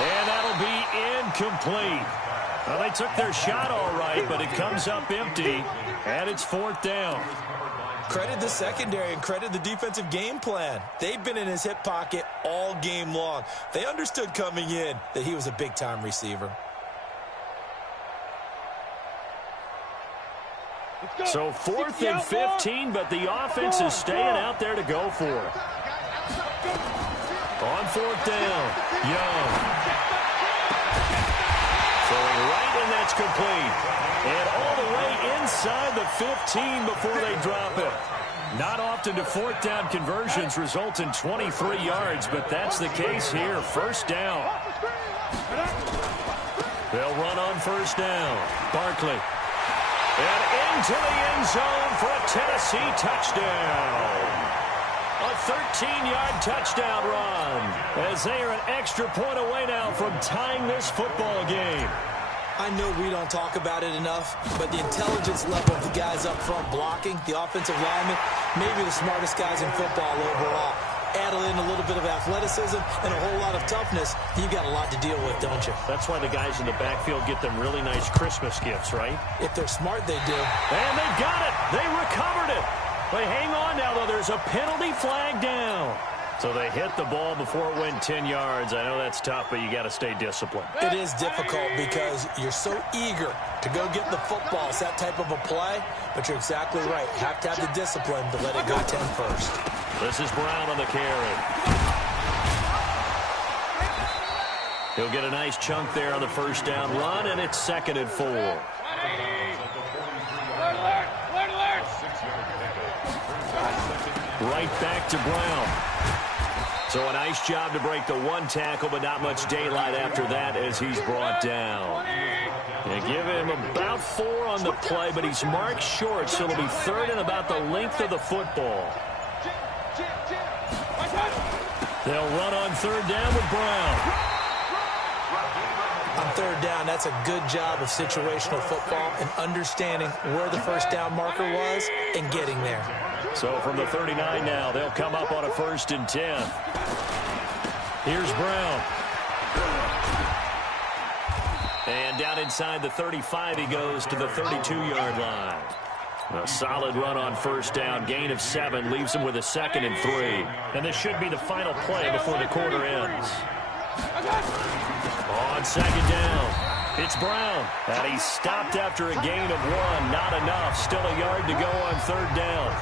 And that'll be incomplete. Well, they took their shot all right, but it comes up empty, and it's fourth down. Credit the secondary and credit the defensive game plan. They've been in his hip pocket all game long. They understood coming in that he was a big-time receiver. So 4th and 15, but the offense is staying out there to go for it. On fourth down, Young. Throwing right, and that's complete. And all the way inside the 15 before they drop it. Not often do fourth down conversions result in 23 yards, but that's the case here. First down. They'll run on first down. Barkley. And into the end zone for a Tennessee touchdown. A 13-yard touchdown run as they are an extra point away now from tying this football game. I know we don't talk about it enough, but the intelligence level of the guys up front blocking, the offensive linemen, maybe the smartest guys in football overall. Add in a little bit of athleticism and a whole lot of toughness, you've got a lot to deal with, don't you? That's why the guys in the backfield get them really nice Christmas gifts, right? If they're smart, they do. And they got it. They recovered it. They hang on now, though. There's a penalty flag down. So they hit the ball before it went 10 yards. I know that's tough, but you got to stay disciplined. It is difficult because you're so eager to go get the football. It's that type of a play, but you're exactly right. You have to have the discipline to let it go 10 first. This is Brown on the carry. He'll get a nice chunk there on the first down run, and it's 2nd and 4. Right back to Brown. So a nice job to break the one tackle, but not much daylight after that as he's brought down. They give him about 4 on the play, but he's marked short, so it'll be 3rd and about the length of the football. They'll run on 3rd down with Brown. On 3rd down, that's a good job of situational football and understanding where the first down marker was and getting there. So from the 39 now, they'll come up on a 1st and 10. Here's Brown. And down inside the 35, he goes to the 32-yard line. A solid run on first down. Gain of 7 leaves him with a 2nd and 3. And this should be the final play before the quarter ends. On 2nd down, it's Brown. And he's stopped after a gain of 1. Not enough. Still a yard to go on 3rd down.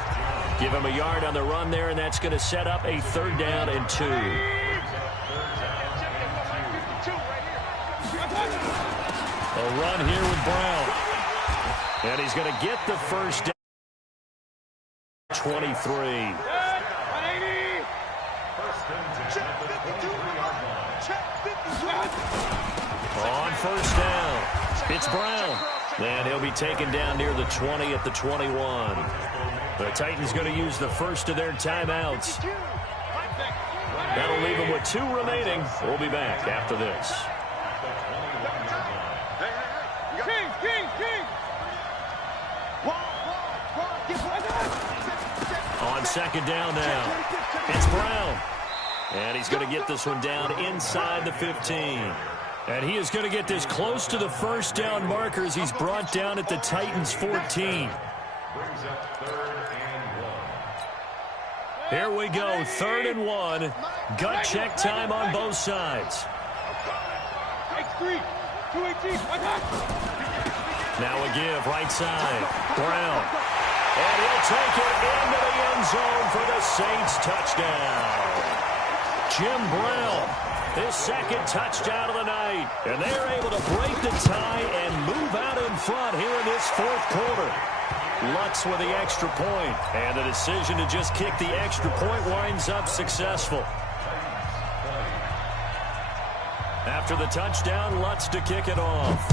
Give him a yard on the run there, and that's going to set up a 3rd down and 2. A run here with Brown. And he's going to get the first down. 23. On first down, it's Brown. And he'll be taken down near the 20 at the 21. The Titans going to use the first of their timeouts. That'll leave them with 2 remaining. We'll be back after this. On 2nd down now, it's Brown. And he's going to get this one down inside the 15. And he is going to get this close to the first down marker as he's brought down at the Titans' 14. Here we go, 3rd and 1. Gut check time on both sides. Now a give, right side. Brown. And he'll take it into the end zone for the Saints touchdown. Jim Brown, his 2nd touchdown of the night. And they're able to break the tie and move out in front here in this 4th quarter. Lutz with the extra point. And the decision to just kick the extra point winds up successful. After the touchdown, Lutz to kick it off.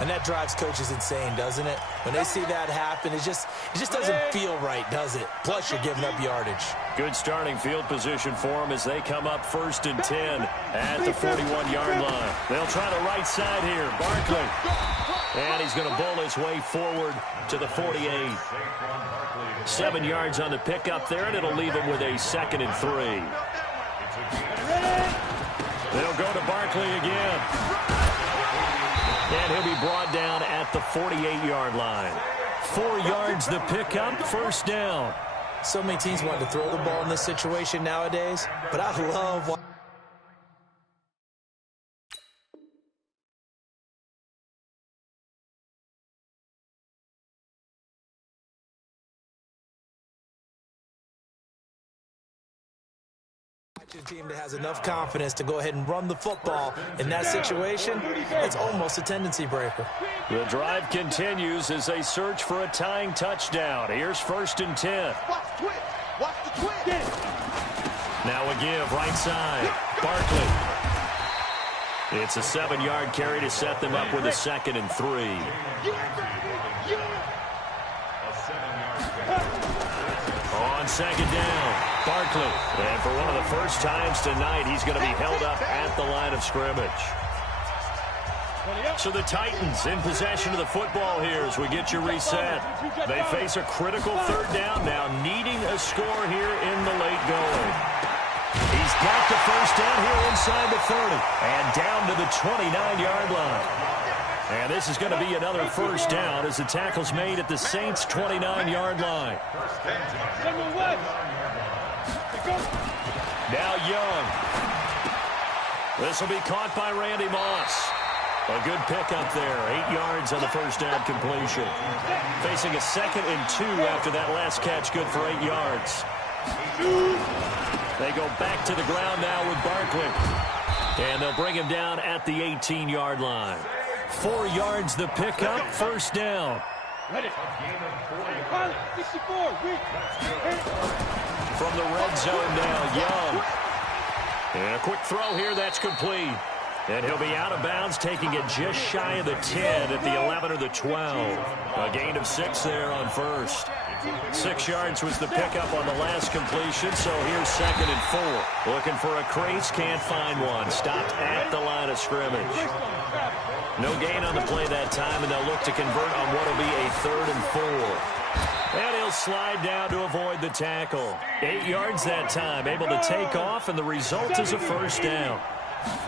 And that drives coaches insane, doesn't it? When they see that happen, it just doesn't feel right, does it? Plus, you're giving up yardage. Good starting field position for them as they come up 1st and 10 at the 41-yard line. They'll try the right side here. Barkley. And he's going to bowl his way forward to the 48. 7 yards on the pickup there, and it'll leave him with a 2nd and 3. They'll go to Barkley again. And he'll be brought down at the 48-yard line. 4 yards the pickup, 1st down. So many teams want to throw the ball in this situation nowadays, but I love a team that has enough confidence to go ahead and run the football. In that situation, it's almost a tendency breaker. The drive continues as they search for a tying touchdown. Here's 1st and 10. Watch the twist. Now a give, right side. Barkley. It's a 7-yard carry to set them up with a 2nd and 3. On 2nd down, Barkley. And for one of the first times tonight, he's going to be held up at the line of scrimmage. So the Titans in possession of the football here as we get you reset. They face a critical 3rd down now, needing a score here in the late going. He's got the 1st down here inside the 30 and down to the 29-yard line. And this is going to be another 1st down as the tackle's made at the Saints' 29-yard line. Now Young. This will be caught by Randy Moss. A good pickup there. 8 yards on the 1st down completion. Facing a 2nd and 2 after that last catch, good for 8 yards. They go back to the ground now with Barkley. And they'll bring him down at the 18-yard line. 4 yards the pickup, 1st down. From the red zone now, Young. And a quick throw here, that's complete. And he'll be out of bounds, taking it just shy of the 10 at the 11 or the 12. A gain of 6 there on 1st. 6 yards was the pickup on the last completion, so here's 2nd and 4. Looking for a crease, can't find one. Stopped at the line of scrimmage. No gain on the play that time, and they'll look to convert on what will be a 3rd and 4. And he'll slide down to avoid the tackle. 8 yards that time, able to take off, and the result is a 1st down.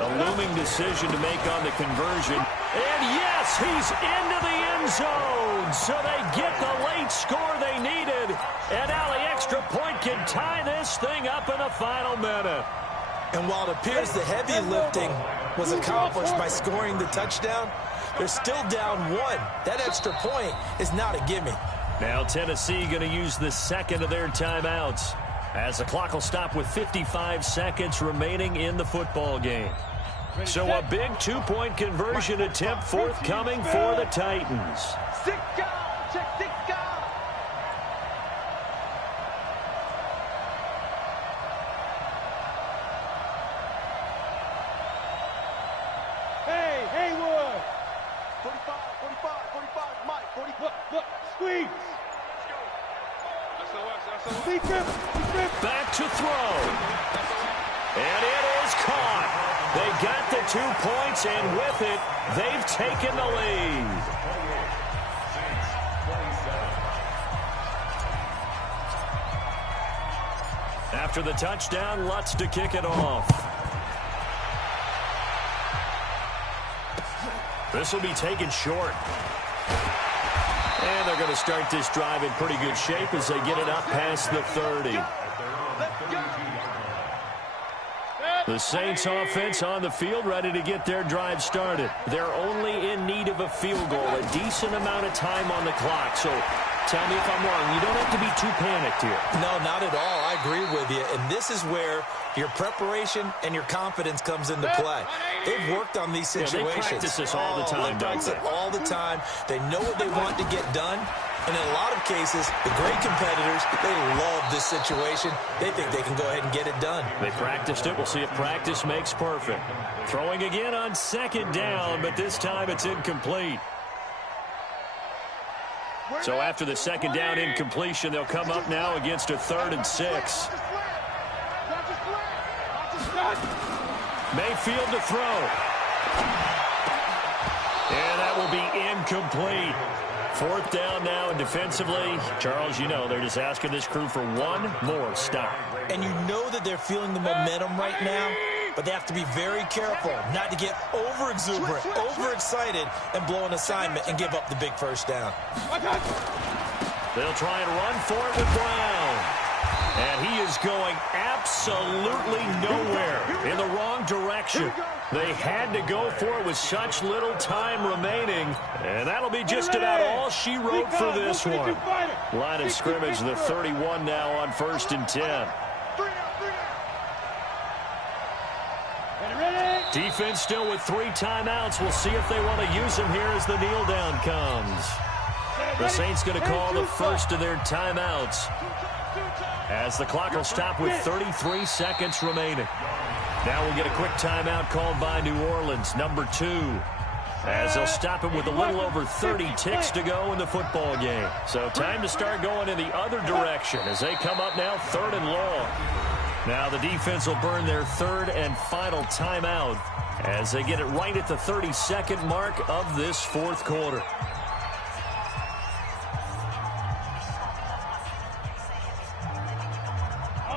A looming decision to make on the conversion. And yes, he's into the end zone. So they get the late score they needed. And now the extra point can tie this thing up in the final minute. And while it appears the heavy lifting was accomplished by scoring the touchdown, they're still down 1. That extra point is not a gimme. Now Tennessee going to use the 2nd of their timeouts, as the clock will stop with 55 seconds remaining in the football game. So a big 2-point conversion attempt forthcoming for the Titans. Hey, Haywood. 45, Mike, 40. Look, squeeze. Back to throw. And it is caught. They got the 2 points, and with it, they've taken the lead. After the touchdown, Lutz to kick it off. This will be taken short. And they're going to start this drive in pretty good shape as they get it up past the 30. The Saints offense on the field ready to get their drive started. They're only in need of a field goal, a decent amount of time on the clock. So Tell me if I'm wrong. You don't have to be too panicked here. No, not at all. I agree with you. And this is where your preparation and your confidence comes into play. They've worked on these situations. Yeah, they practice this all the time, they practice it all the time. They know what they want to get done. And in a lot of cases, the great competitors, they love this situation. They think they can go ahead and get it done. They practiced it. We'll see if practice makes perfect. Throwing again on second down, but this time it's incomplete. So after the second down incompletion, they'll come up now against a 3rd and 6. Mayfield to throw. And that will be incomplete. 4th down now, and defensively, Charles, you know, they're just asking this crew for one more stop. And you know that they're feeling the momentum right now, but they have to be very careful not to get over-exuberant, overexcited, and blow an assignment and give up the big first down. They'll try and run for it with Brown. And he is going absolutely nowhere, in the wrong direction. They had to go for it with such little time remaining. And that'll be just about all she wrote for this one. Line of scrimmage, the 31 now on 1st and 10. Defense still with 3 timeouts. We'll see if they want to use them here as the kneel down comes. The Saints going to call the first of their timeouts, as the clock will stop with 33 seconds remaining. Now we'll get a quick timeout called by New Orleans, number 2, as they'll stop it with a little over 30 ticks to go in the football game. So time to start going in the other direction as they come up now 3rd and long. Now the defense will burn their 3rd and final timeout as they get it right at the 32nd mark of this 4th quarter.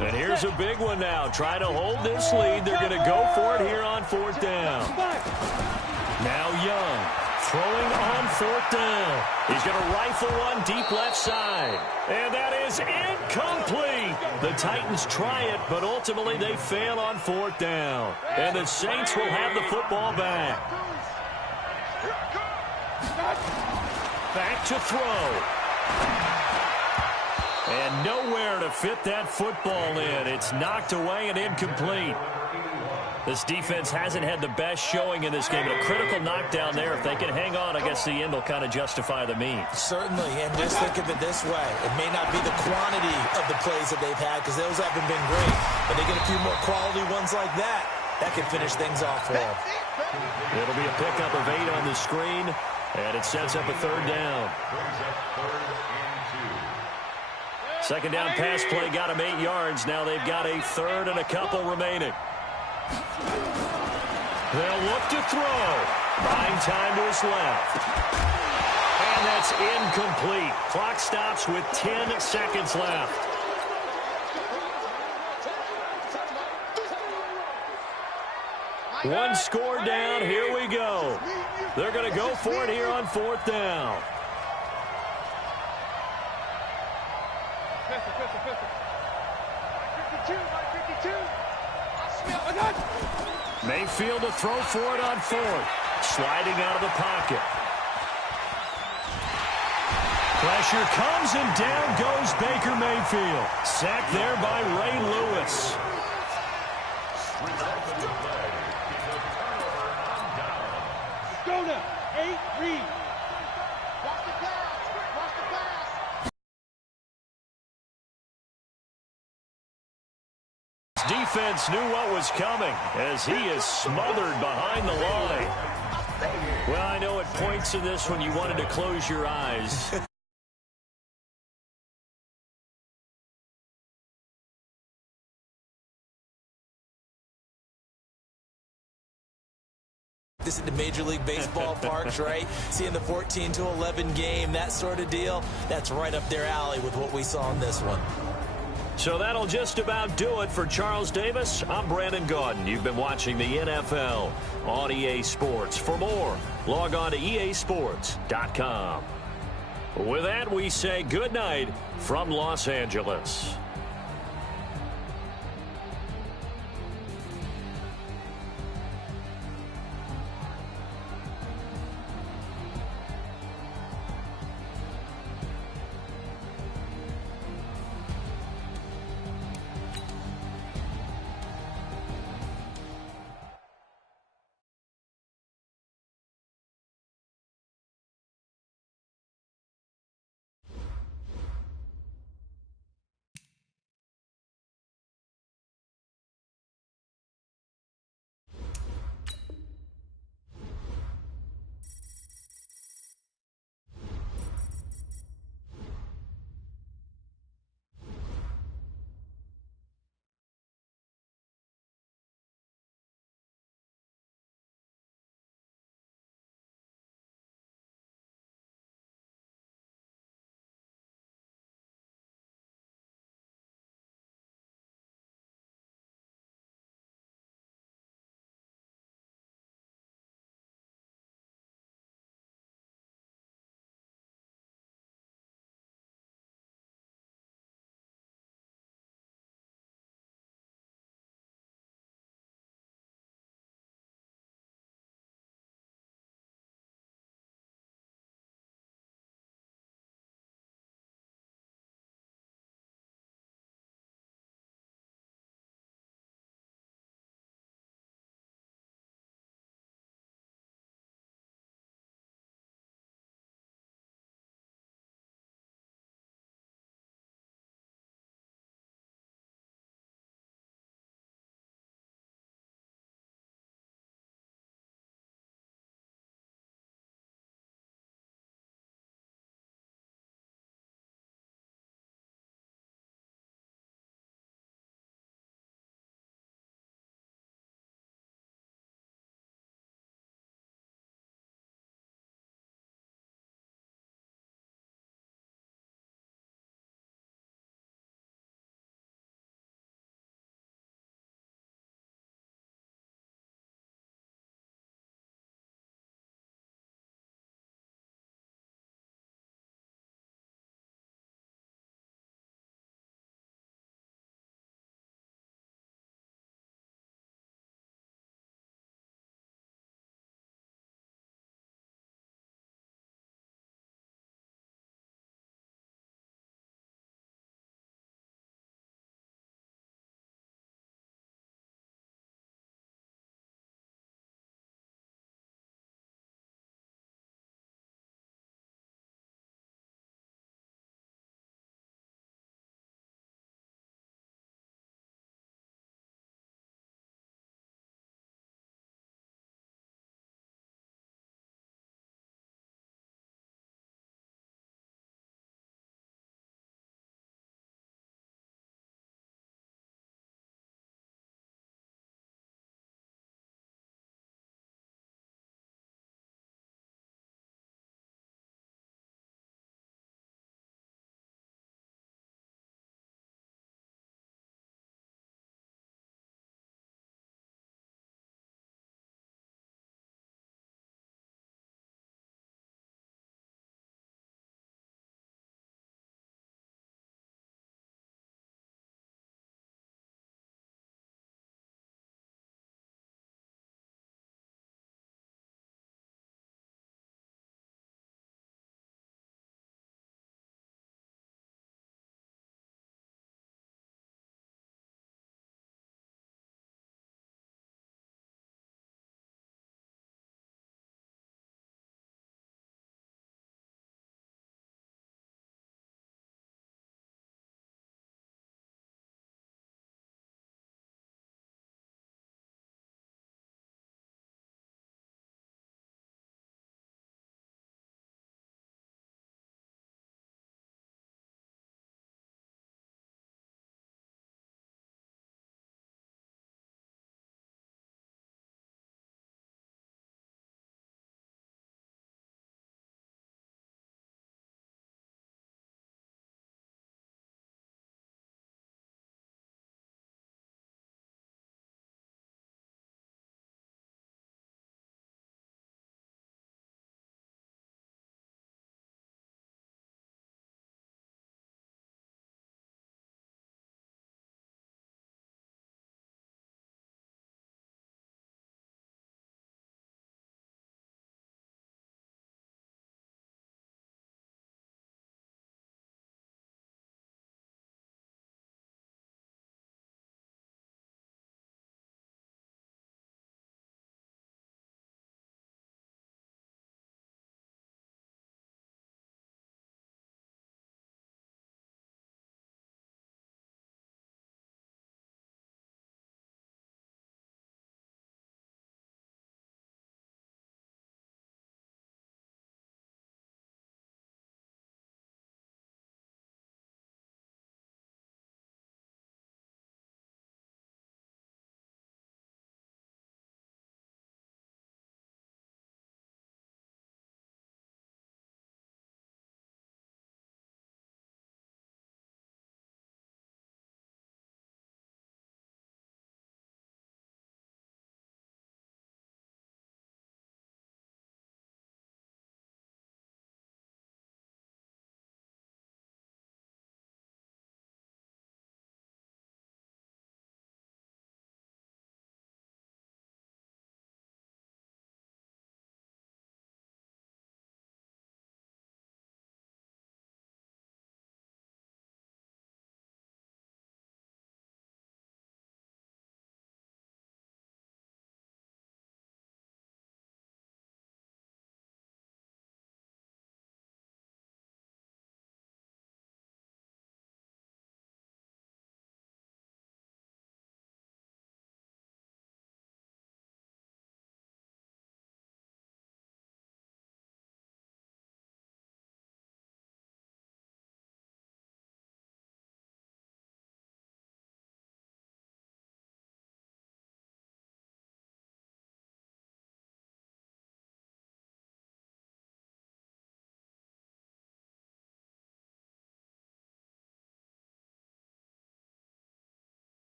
And here's a big one now. Try to hold this lead. They're going to go for it here on 4th down. Now Young throwing on 4th down. He's going to rifle one deep left side. And that is incomplete. The Titans try it, but ultimately they fail on 4th down. And the Saints will have the football back. Back to throw. And nowhere to fit that football in. It's knocked away and incomplete. This defense hasn't had the best showing in this game. But a critical knockdown there. If they can hang on, I guess the end will kind of justify the means. Certainly, and just think of it this way. It may not be the quantity of the plays that they've had, because those haven't been great. But they get a few more quality ones like that. That can finish things off for them. It'll be a pickup of 8 on the screen. And it sets up a 3rd down. Second down pass play got him 8 yards. Now they've got a 3rd and a couple remaining. They'll look to throw. Buying time to his left. And that's incomplete. Clock stops with 10 seconds left. One score down. Here we go. They're going to go for it here on 4th down. Mayfield to throw for it on 4th. Sliding out of the pocket. Pressure comes and down goes Baker Mayfield. Sacked there by Ray Lewis. Go now. 8, read. Watch the pass. Watch the pass. Defense knew what was coming as he is smothered behind the line. Well, I know at points in this when you wanted to close your eyes. This is the Major League Baseball parks, right? Seeing the 14-11 game, that sort of deal, that's right up their alley with what we saw in this one. So that'll just about do it for Charles Davis. I'm Brandon Gaudin. You've been watching the NFL on EA Sports. For more, log on to easports.com. With that, we say good night from Los Angeles.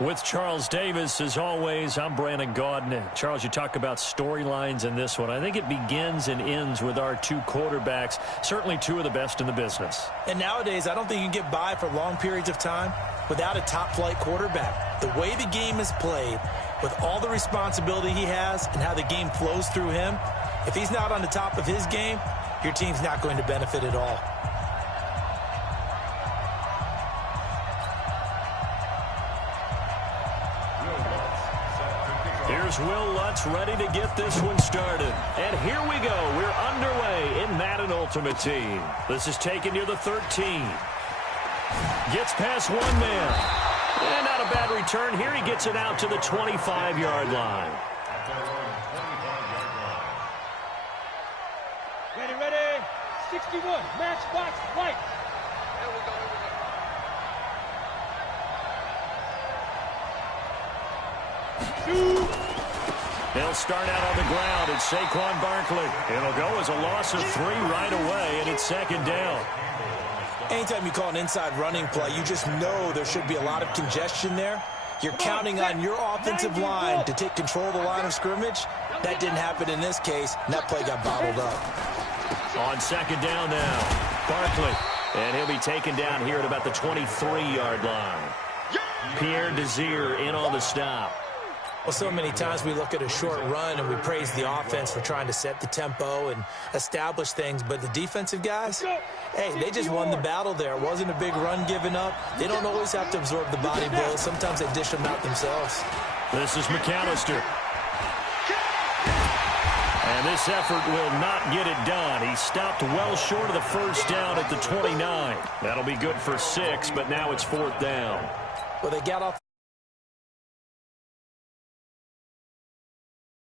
With Charles Davis, as always, I'm Brandon Gaudin. Charles, you talk about storylines in this one. I think it begins and ends with our two quarterbacks, certainly two of the best in the business. And nowadays, I don't think you can get by for long periods of time without a top-flight quarterback. The way the game is played, with all the responsibility he has and how the game flows through him, if he's not on the top of his game, your team's not going to benefit at all. Here's Will Lutz ready to get this one started. And here we go. We're underway in Madden Ultimate Team. This is taken near the 13. Gets past one man. And not a bad return. Here he gets it out to the 25-yard line. Ready. 61. Matchbox white. They'll start out on the ground. It's Saquon Barkley. It'll go as a loss of 3 right away, and it's second down. Anytime you call an inside running play, you just know there should be a lot of congestion there. You're counting on your offensive line to take control of the line of scrimmage. That didn't happen in this case, and that play got bottled up. On second down now, Barkley. And he'll be taken down here at about the 23-yard line. Pierre Desir in on the stop. Well, so many times we look at a short run and we praise the offense for trying to set the tempo and establish things, but the defensive guys, hey, they just won the battle there. It wasn't a big run given up. They don't always have to absorb the body blows. Sometimes they dish them out themselves. This is McAllister. And this effort will not get it done. He stopped well short of the first down at the 29. That'll be good for 6, but now it's 4th down. Well, they got off